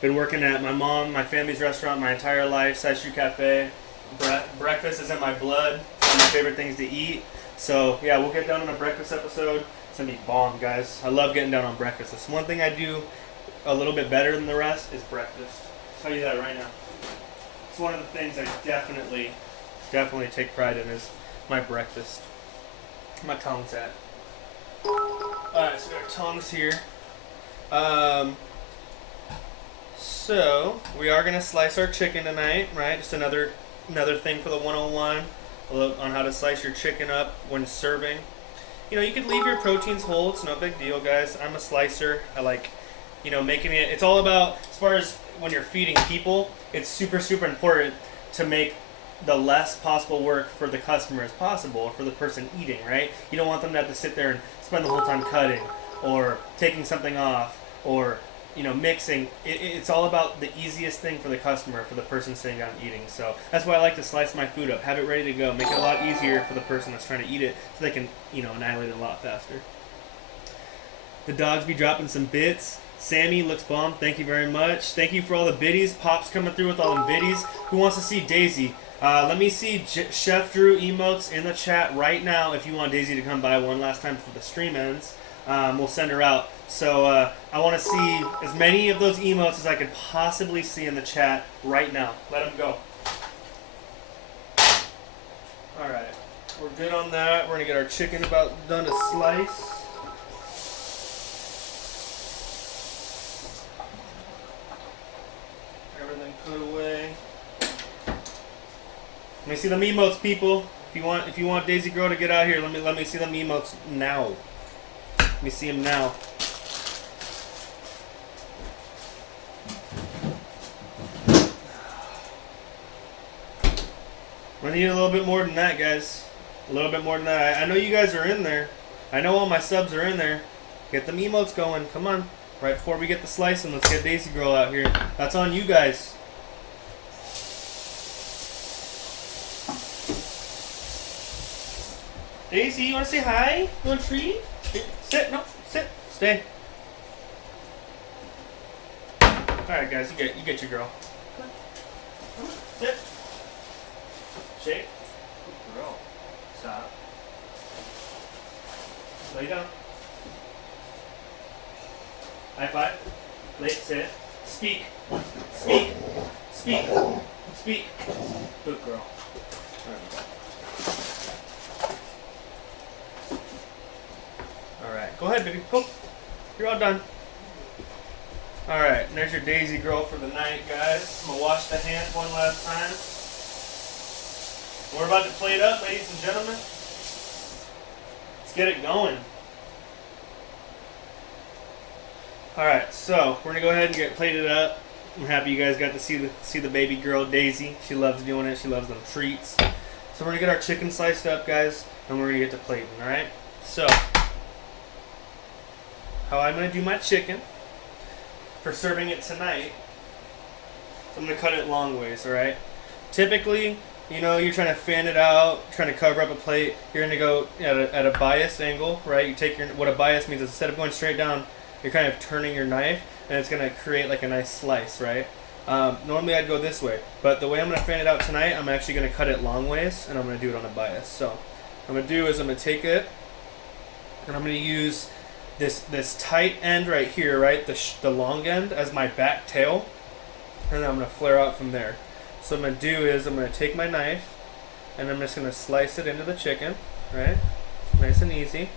Been working at my family's restaurant my entire life, Saichu Cafe. Breakfast is in my blood. It's one of my favorite things to eat. So yeah, we'll get down on a breakfast episode. It's gonna be bomb, guys. I love getting down on breakfast. It's one thing I do a little bit better than the rest is breakfast. I'll tell you that right now. It's one of the things I definitely take pride in is my breakfast. My tongue's at. Alright, so we got tongs here. So we are gonna slice our chicken tonight, right? Just another thing for the 101. on how to slice your chicken up when serving. You know, you could leave your proteins whole. It's no big deal, guys. I'm a slicer. I like, you know, making it. It's all about, as far as when you're feeding people, it's super, super important to make the less possible work for the customer as possible, or for the person eating, right? You don't want them to have to sit there and spend the whole time cutting, or taking something off, or, you know, mixing. It's all about the easiest thing for the customer, for the person sitting down eating. So that's why I like to slice my food up, have it ready to go, make it a lot easier for the person that's trying to eat it, so they can, you know, annihilate it a lot faster. The dogs be dropping some bits. Sammy looks bomb. Thank you very much. Thank you for all the biddies. Pop's coming through with all them biddies. Who wants to see Daisy? Let me see Chef Drew emotes in the chat right now if you want Daisy to come by one last time before the stream ends. We'll send her out. So I want to see as many of those emotes as I could possibly see in the chat right now. Let them go. Alright. We're good on that. We're going to get our chicken about done to slice. Everything put away. Let me see them emotes, people. If you want Daisy Girl to get out here, let me see them emotes now. Let me see them now. I need a little bit more than that, guys. A little bit more than that. I know you guys are in there. I know all my subs are in there. Get them emotes going. Come on. Right before we get the slicing, let's get Daisy Girl out here. That's on you guys. Daisy, you want to say hi? You want a treat? Here, sit. No, sit. Stay. Alright, guys. You get your girl. Come on. Sit. Shake. Good girl. Stop. Lay down. High five. Lay, sit. Speak. Speak. Speak. Speak. Good girl. Alright. Go ahead, baby. Go. You're all done. Alright. There's your Daisy Girl for the night, guys. I'm going to wash the hands one last time. We're about to plate up, ladies and gentlemen. Let's get it going. Alright, so we're gonna go ahead and get plated up. I'm happy you guys got to see the baby girl Daisy. She loves doing it. She loves them treats. So we're gonna get our chicken sliced up, guys, and we're gonna get to plating. Alright? So how I'm gonna do my chicken for serving it tonight. So I'm gonna cut it long ways, alright? Typically, you know, you're trying to fan it out, trying to cover up a plate. You're going to go at a biased angle, right? You take what a bias means is instead of going straight down, you're kind of turning your knife, and it's going to create like a nice slice, right? Normally I'd go this way, but the way I'm going to fan it out tonight, I'm actually going to cut it long ways, and I'm going to do it on a bias. So what I'm going to do is I'm going to take it, and I'm going to use this tight end right here, right? The long end as my back tail, and then I'm going to flare out from there. So what I'm going to do is I'm going to take my knife and I'm just going to slice it into the chicken, right? Nice and easy.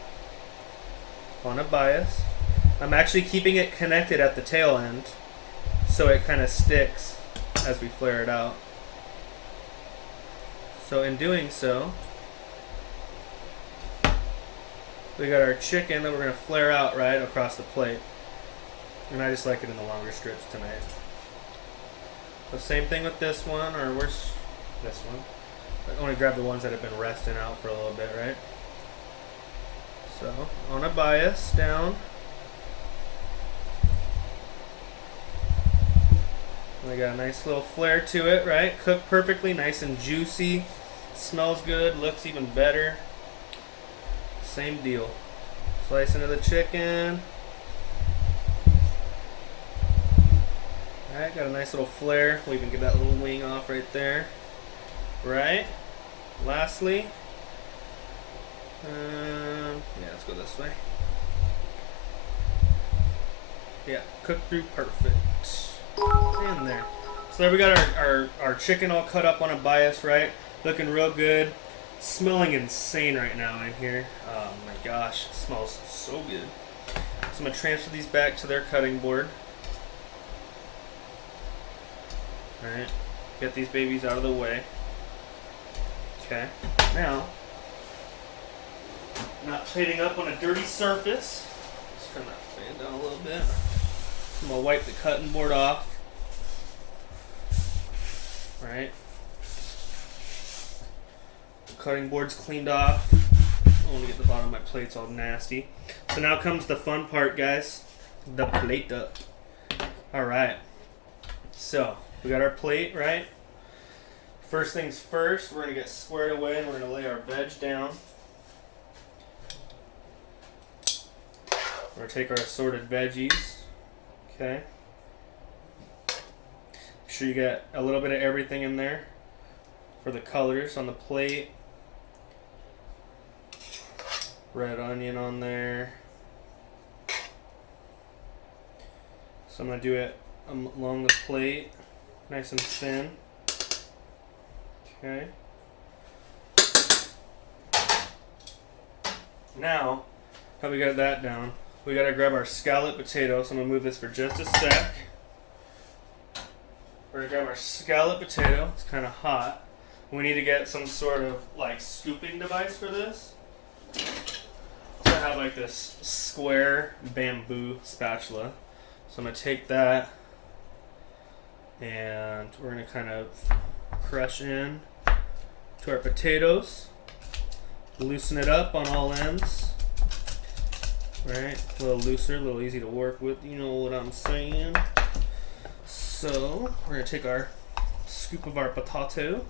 On a bias. I'm actually keeping it connected at the tail end so it kind of sticks as we flare it out. So in doing so, we got our chicken that we're going to flare out right across the plate. And I just like it in the longer strips tonight. The same thing with this one, or where's this one? I want to grab the ones that have been resting out for a little bit, right? So, on a bias, down. We got a nice little flare to it, right? Cooked perfectly, nice and juicy. Smells good, looks even better. Same deal. Slice into the chicken. Alright, got a nice little flare. We can get that little wing off right there. Right? Lastly, yeah, let's go this way. Yeah, cooked through perfect. In there. So there we got our chicken all cut up on a bias, right? Looking real good. Smelling insane right now in here. Oh my gosh, it smells so good. So I'm going to transfer these back to their cutting board. Alright, get these babies out of the way. Okay. Now, not plating up on a dirty surface. Let's turn that fan down a little bit. So I'm gonna wipe the cutting board off. Right. The cutting board's cleaned off. I want to get the bottom of my plates all nasty. So now comes the fun part, guys. The plate up. Alright. So, we got our plate, right? First things first, we're going to get squared away and we're going to lay our veg down. We're going to take our assorted veggies. Okay. Make sure you get a little bit of everything in there for the colors on the plate. Red onion on there. So I'm going to do it along the plate, nice and thin. Okay. Now, how we got that down, we got to grab our scallop potato. So I'm going to move this for just a sec. We're going to grab our scallop potato. It's kind of hot. We need to get some sort of like scooping device for this. So I have like this square bamboo spatula. So I'm going to take that and we're going to kind of crush in to our potatoes. Loosen it up on all ends. Right? A little looser, a little easy to work with. You know what I'm saying? So we're going to take our scoop of our potato.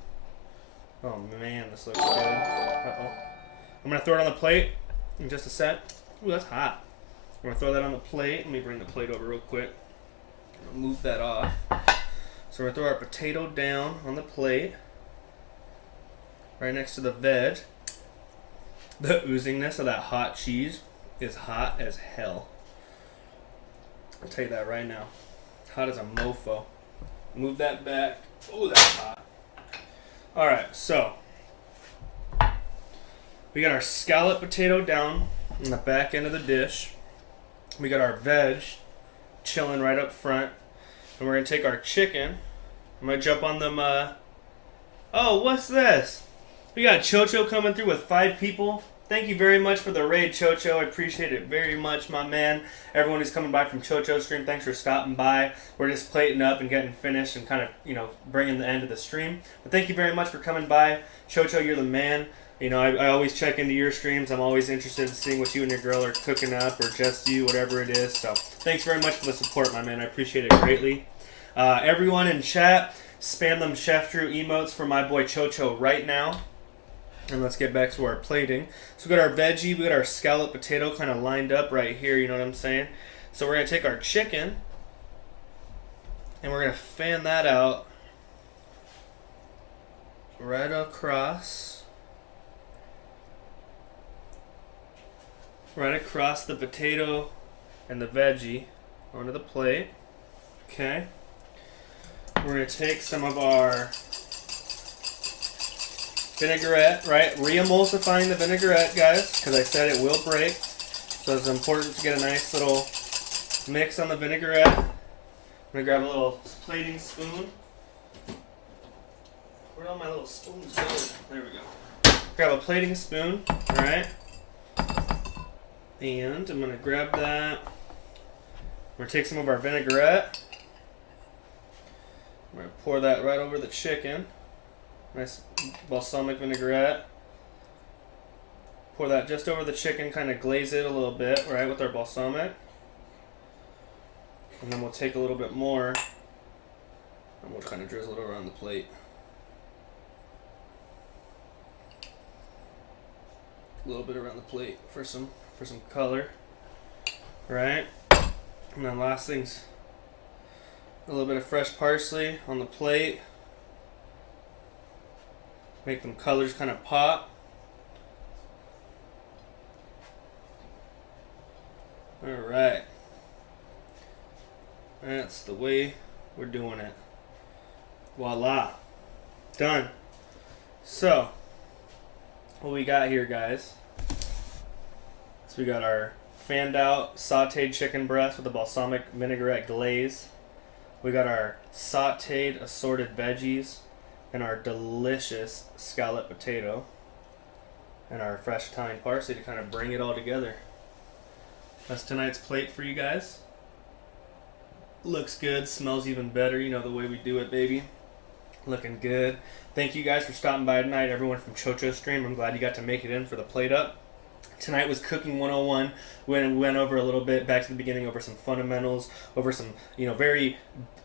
Oh man, this looks good. Uh-oh. I'm going to throw it on the plate in just a sec. Ooh, that's hot. I'm going to throw that on the plate. Let me bring the plate over real quick. I'm going to move that off. So we're going to throw our potato down on the plate. Right next to the veg. The oozingness of that hot cheese is hot as hell. I'll tell you that right now. Hot as a mofo. Move that back. Oh, that's hot. Alright, so we got our scallop potato down in the back end of the dish. We got our veg chilling right up front. And we're going to take our chicken. I'm going to jump on them. Oh, what's this? We got Chocho coming through with 5 people. Thank you very much for the raid, Chocho. I appreciate it very much, my man. Everyone who's coming by from Chocho's stream, thanks for stopping by. We're just plating up and getting finished and kind of, bringing the end of the stream. But thank you very much for coming by. Chocho, you're the man. I always check into your streams. I'm always interested in seeing what you and your girl are cooking up, or just you, whatever it is. So thanks very much for the support, my man. I appreciate it greatly. Everyone in chat, spam them Chef Drew emotes for my boy Chocho right now. And let's get back to our plating. So we got our veggie, we got our scallop potato kind of lined up right here, you know what I'm saying? So we're going to take our chicken, and we're going to fan that out right across the potato and the veggie onto the plate. Okay. We're going to take some of our vinaigrette, right? Re-emulsifying the vinaigrette, guys, because I said it will break. So it's important to get a nice little mix on the vinaigrette. I'm going to grab a little plating spoon. Where'd all my little spoons go? There we go. Grab a plating spoon, alright? And I'm going to grab that. We're going to take some of our vinaigrette. I'm going to pour that right over the chicken. Nice balsamic vinaigrette. Pour that just over the chicken, kind of glaze it a little bit, right, with our balsamic. And then we'll take a little bit more and we'll kind of drizzle it around the plate. A little bit around the plate for some color, right? And then last thing's a little bit of fresh parsley on the plate. Make them colors kind of pop. Alright. That's the way we're doing it. Voila. Done. So, what we got here, guys, so we got our fanned out sauteed chicken breast with a balsamic vinaigrette glaze. We got our sauteed assorted veggies and our delicious scallop potato and our fresh Italian parsley to kind of bring it all together. That's tonight's plate for you guys. Looks good, smells even better, you know the way we do it, baby. Looking good. Thank you guys for stopping by tonight, everyone from Chocho's stream. I'm glad you got to make it in for the plate up. Tonight was Cooking 101. We went over a little bit, back to the beginning, over some fundamentals, over some, very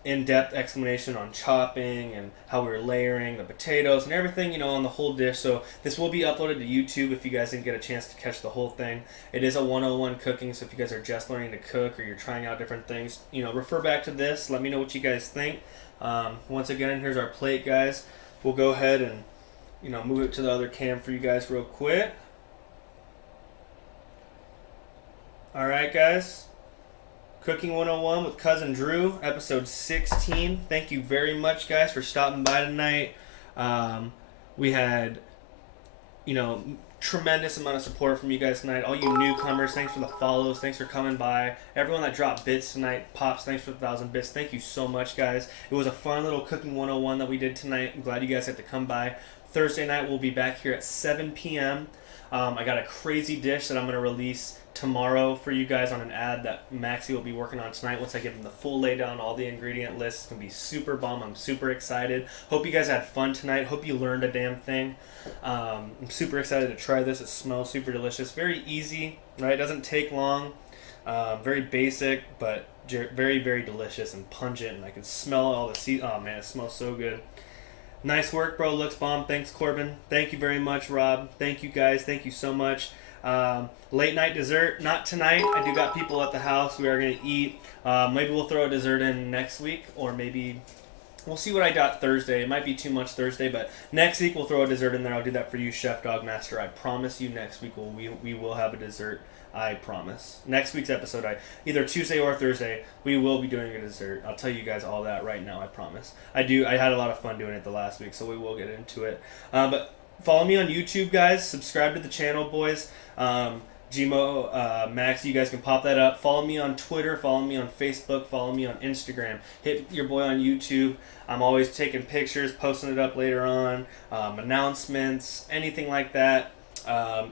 in-depth explanation on chopping and how we were layering the potatoes and everything, on the whole dish. So this will be uploaded to YouTube if you guys didn't get a chance to catch the whole thing. It is a 101 cooking, so if you guys are just learning to cook or you're trying out different things, refer back to this. Let me know what you guys think. Once again, here's our plate, guys. We'll go ahead and, move it to the other cam for you guys real quick. Alright, guys. Cooking 101 with Cousin Drew, episode 16. Thank you very much, guys, for stopping by tonight. We had, tremendous amount of support from you guys tonight. All you newcomers, thanks for the follows. Thanks for coming by. Everyone that dropped bits tonight, Pops, thanks for the 1,000 bits. Thank you so much, guys. It was a fun little Cooking 101 that we did tonight. I'm glad you guys had to come by. Thursday night, we'll be back here at 7 p.m. I got a crazy dish that I'm going to release tomorrow for you guys on an ad that Maxie will be working on tonight. Once I give him the full laydown, all the ingredient list, it's going to be super bomb. I'm super excited. Hope you guys had fun tonight. Hope you learned a damn thing. I'm super excited to try this. It smells super delicious. Very easy, right? It doesn't take long. Very basic, but very, very delicious and pungent. And I can smell all the oh man, it smells so good. Nice work, bro. Looks bomb. Thanks, Corbin. Thank you very much, Rob. Thank you, guys. Thank you so much. Late night dessert, not tonight. I do got people at the house. We are going to eat. Maybe we'll throw a dessert in next week, or maybe we'll see what I got Thursday. It might be too much Thursday, but next week we'll throw a dessert in there. I'll do that for you, Chef Dogmaster. I promise you next week we will have a dessert. I promise. Next week's episode, either Tuesday or Thursday, we will be doing a dessert. I'll tell you guys all that right now, I promise. I had a lot of fun doing it the last week, so we will get into it. But follow me on YouTube, guys. Subscribe to the channel, boys. Gmo, Max, you guys can pop that up. Follow me on Twitter. Follow me on Facebook. Follow me on Instagram. Hit your boy on YouTube. I'm always taking pictures, posting it up later on. Announcements, anything like that.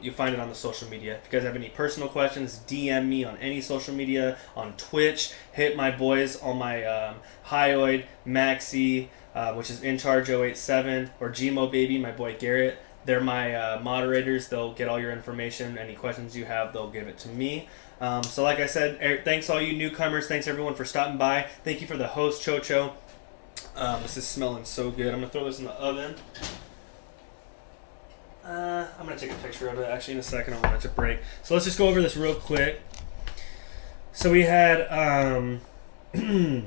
You'll find it on the social media. If you guys have any personal questions, DM me on any social media, on Twitch. Hit my boys on my Hyoid, Maxi, which is In Charge 087, or Gmo Baby, my boy Garrett. They're my moderators. They'll get all your information. Any questions you have, they'll give it to me. So like I said, thanks all you newcomers. Thanks everyone for stopping by. Thank you for the host, Chocho. This is smelling so good. I'm going to throw this in the oven. I'm going to take a picture of it actually in a second. I want it to break. So let's just go over this real quick. So we had, damn,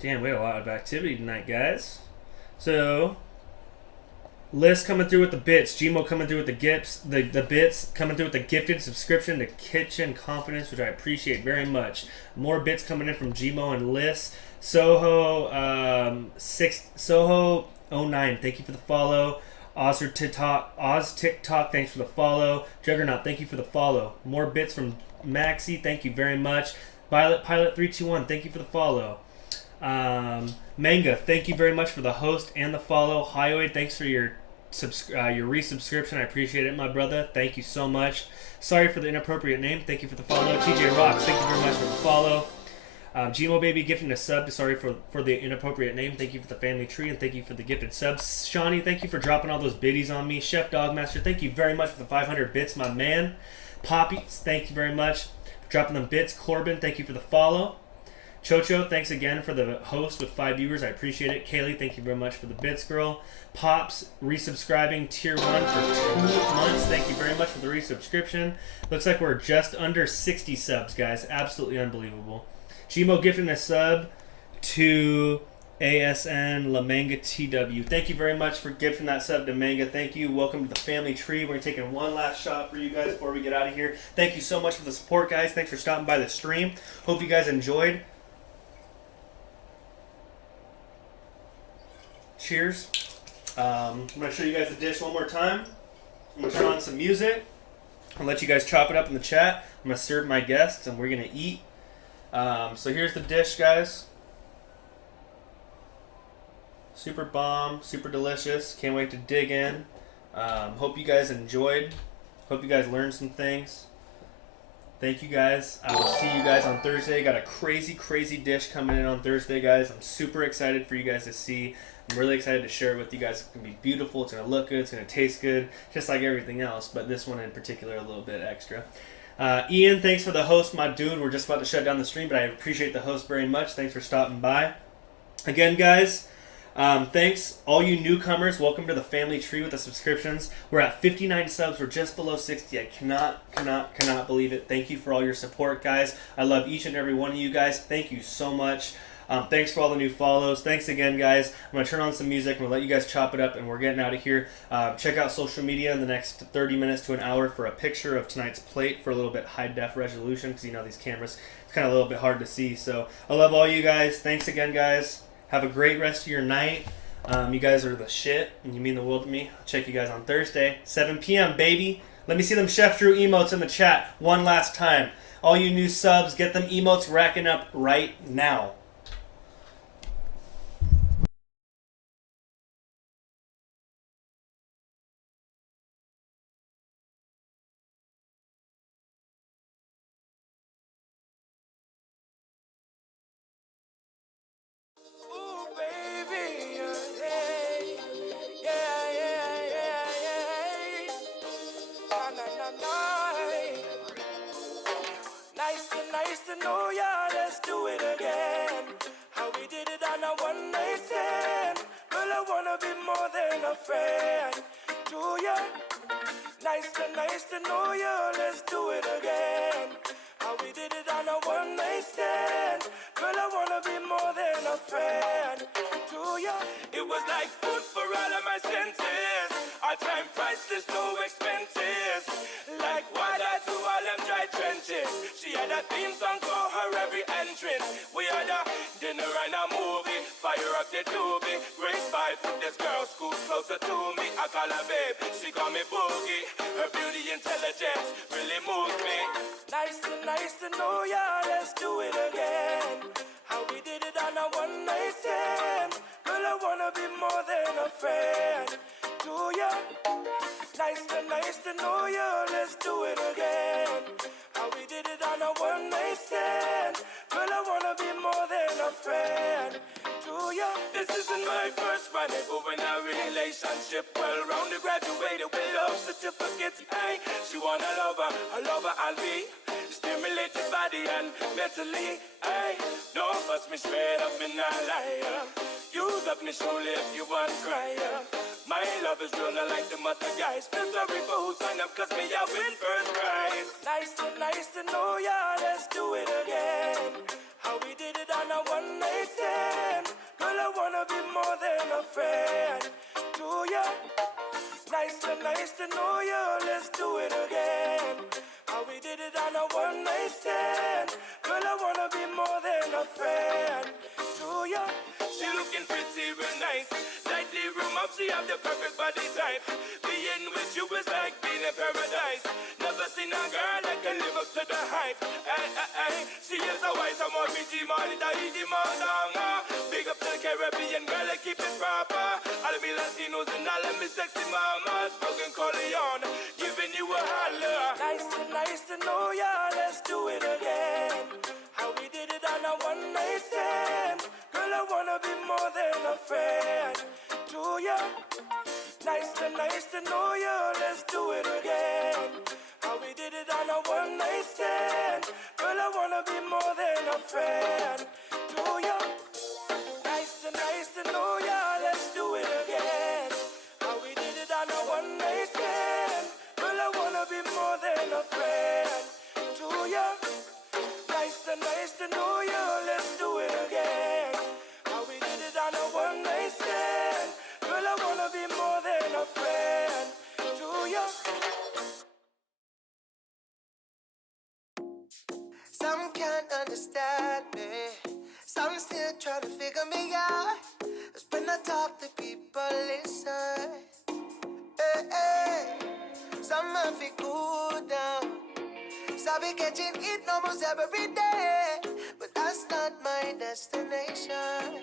we had a lot of activity tonight, guys. So, Liz coming through with the bits. Gmo coming through with the gifts. The bits coming through with the gifted subscription to Kitchen Confidence, which I appreciate very much. More bits coming in from Gmo and Liz. Soho 09, thank you for the follow. Oz TikTok, thanks for the follow. Juggernaut, thank you for the follow. More bits from Maxi, thank you very much. Violet Pilot 321, thank you for the follow. Manga, thank you very much for the host and the follow. Hyoid, thanks for your resubscription. I appreciate it, my brother. Thank you so much. Sorry for the inappropriate name. Thank you for the follow. TJ Rocks, thank you very much for the follow. Gmo Baby gifting a sub. Sorry for the inappropriate name. Thank you for the family tree, and thank you for the gifted subs. Shawnee, thank you for dropping all those biddies on me. Chef Dogmaster, thank you very much for the 500 bits, my man. Poppies, thank you very much for dropping them bits. Corbin, thank you for the follow. Chocho, thanks again for the host with 5 viewers. I appreciate it. Kaylee, thank you very much for the bits, girl. Pops, resubscribing tier 1 for 2 months. Thank you very much for the resubscription. Looks like we're just under 60 subs, guys. Absolutely unbelievable. Gmo gifting a sub to ASN La Manga TW. Thank you very much for gifting that sub to Manga. Thank you. Welcome to the family tree. We're taking one last shot for you guys before we get out of here. Thank you so much for the support, guys. Thanks for stopping by the stream. Hope you guys enjoyed. Cheers. I'm going to show you guys the dish one more time. I'm going to turn on some music. I'll let you guys chop it up in the chat. I'm going to serve my guests and we're going to eat. So here's the dish, guys. Super bomb, super delicious. Can't wait to dig in. Hope you guys enjoyed. Hope you guys learned some things. Thank you guys. I will see you guys on Thursday. Got a crazy, crazy dish coming in on Thursday, guys. I'm super excited for you guys to see. I'm really excited to share it with you guys. It's going to be beautiful. It's going to look good. It's going to taste good, just like everything else, but this one in particular a little bit extra. Ian, thanks for the host, my dude. We're just about to shut down the stream, but I appreciate the host very much. Thanks for stopping by. Again, guys, thanks. All you newcomers, welcome to the family tree with the subscriptions. We're at 59 subs. We're just below 60. I cannot believe it. Thank you for all your support, guys. I love each and every one of you guys. Thank you so much. Thanks for all the new follows. Thanks again, guys. I'm going to turn on some music. I'm going to let you guys chop it up, and we're getting out of here. Check out social media in the next 30 minutes to an hour for a picture of tonight's plate for a little bit high-def resolution because, you know, these cameras, it's kind of a little bit hard to see. So I love all you guys. Thanks again, guys. Have a great rest of your night. You guys are the shit, and you mean the world to me. I'll check you guys on Thursday, 7 p.m., baby. Let me see them Chef Drew emotes in the chat one last time. All you new subs, get them emotes racking up right now. Nice to know ya, let's do it again. How we did it on a one night stand. Girl, I wanna be more than a friend to ya. Nice to know ya, let's do it again. How we did it on a one night stand. Girl, I wanna be more than a friend to ya. It was like food for all of my senses. Our time priceless, no expenses. Like water to all them dry trenches. She had a theme song for her every entrance. We had a dinner and a movie. Fire up the doobie. Great vibe from this girl, scoot closer to me. I call her babe, she call me Boogie. Her beauty intelligence really moves me. Nice to know ya, let's do it again. How we did it on a one night stand. Girl, I wanna be more than a friend to ya. Nice to know ya, let's do it again. How we did it on a one night stand. Girl, I wanna be more than a friend to ya. This isn't my first rendezvous in a relationship. Well rounded, graduated with love certificates. Hey, she want a lover I'll be. Stimulate your body and mentally. Hey, don't bust me straight up in a liar. Use up me shoulder if you want cry. My love is real, not like the other guys. Feel sorry for who signed up, cause me I win first prize. Nice to know ya, let's do it again. How we did it on a one night stand. Girl, I wanna be more than a friend to ya. Nice to know ya, let's do it again. How we did it on a one night stand. Girl, I wanna be more than a friend to ya. She looking pretty real nice. Lightly room up, she have the perfect body type. Being with you is like being in paradise. Never seen a girl that can live up to the hype. Ay. She is a wise, I'm more BG money, that easy man. Big up to the Caribbean girl, I keep it proper. All of me Latinos and all of me sexy mamas. Broken Corleone, giving you a holler. Nice to know ya, let's do it again. How we did it on a one night stand. Girl, I wanna be more than a friend to ya. Nice to know ya, let's do it again. How we did it on a one night stand. Girl, I wanna be more than a friend to ya. Nice to know ya, let's do it again. How we did it on a one night stand. Girl, I wanna be more than a friend to ya. Nice to know ya, let's do it again. How we did it on a one night stand. Girl, I wanna be more than a friend to ya. Some can't understand me. Some still try to figure me out. Cause when I talk to people, listen. Hey. Some have it cool down. So I be catching it almost every day. But that's not my destination.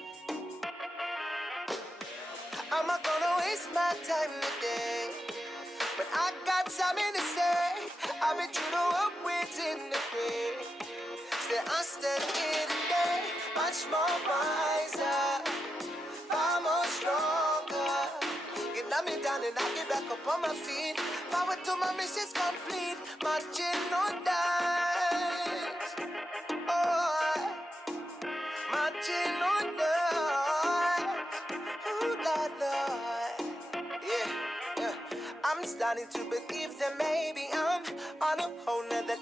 I'm not gonna waste my time today. But I got something to say. I've been through the world waiting to pray. Still I stand here today, much more wiser, far more stronger. You knock me down and I get back up on my feet. Power to my mission's complete. Marching on dice. Oh, marching on dice. Ooh, Lord, Lord. Yeah, yeah. I'm starting to believe that maybe I'm on a whole nother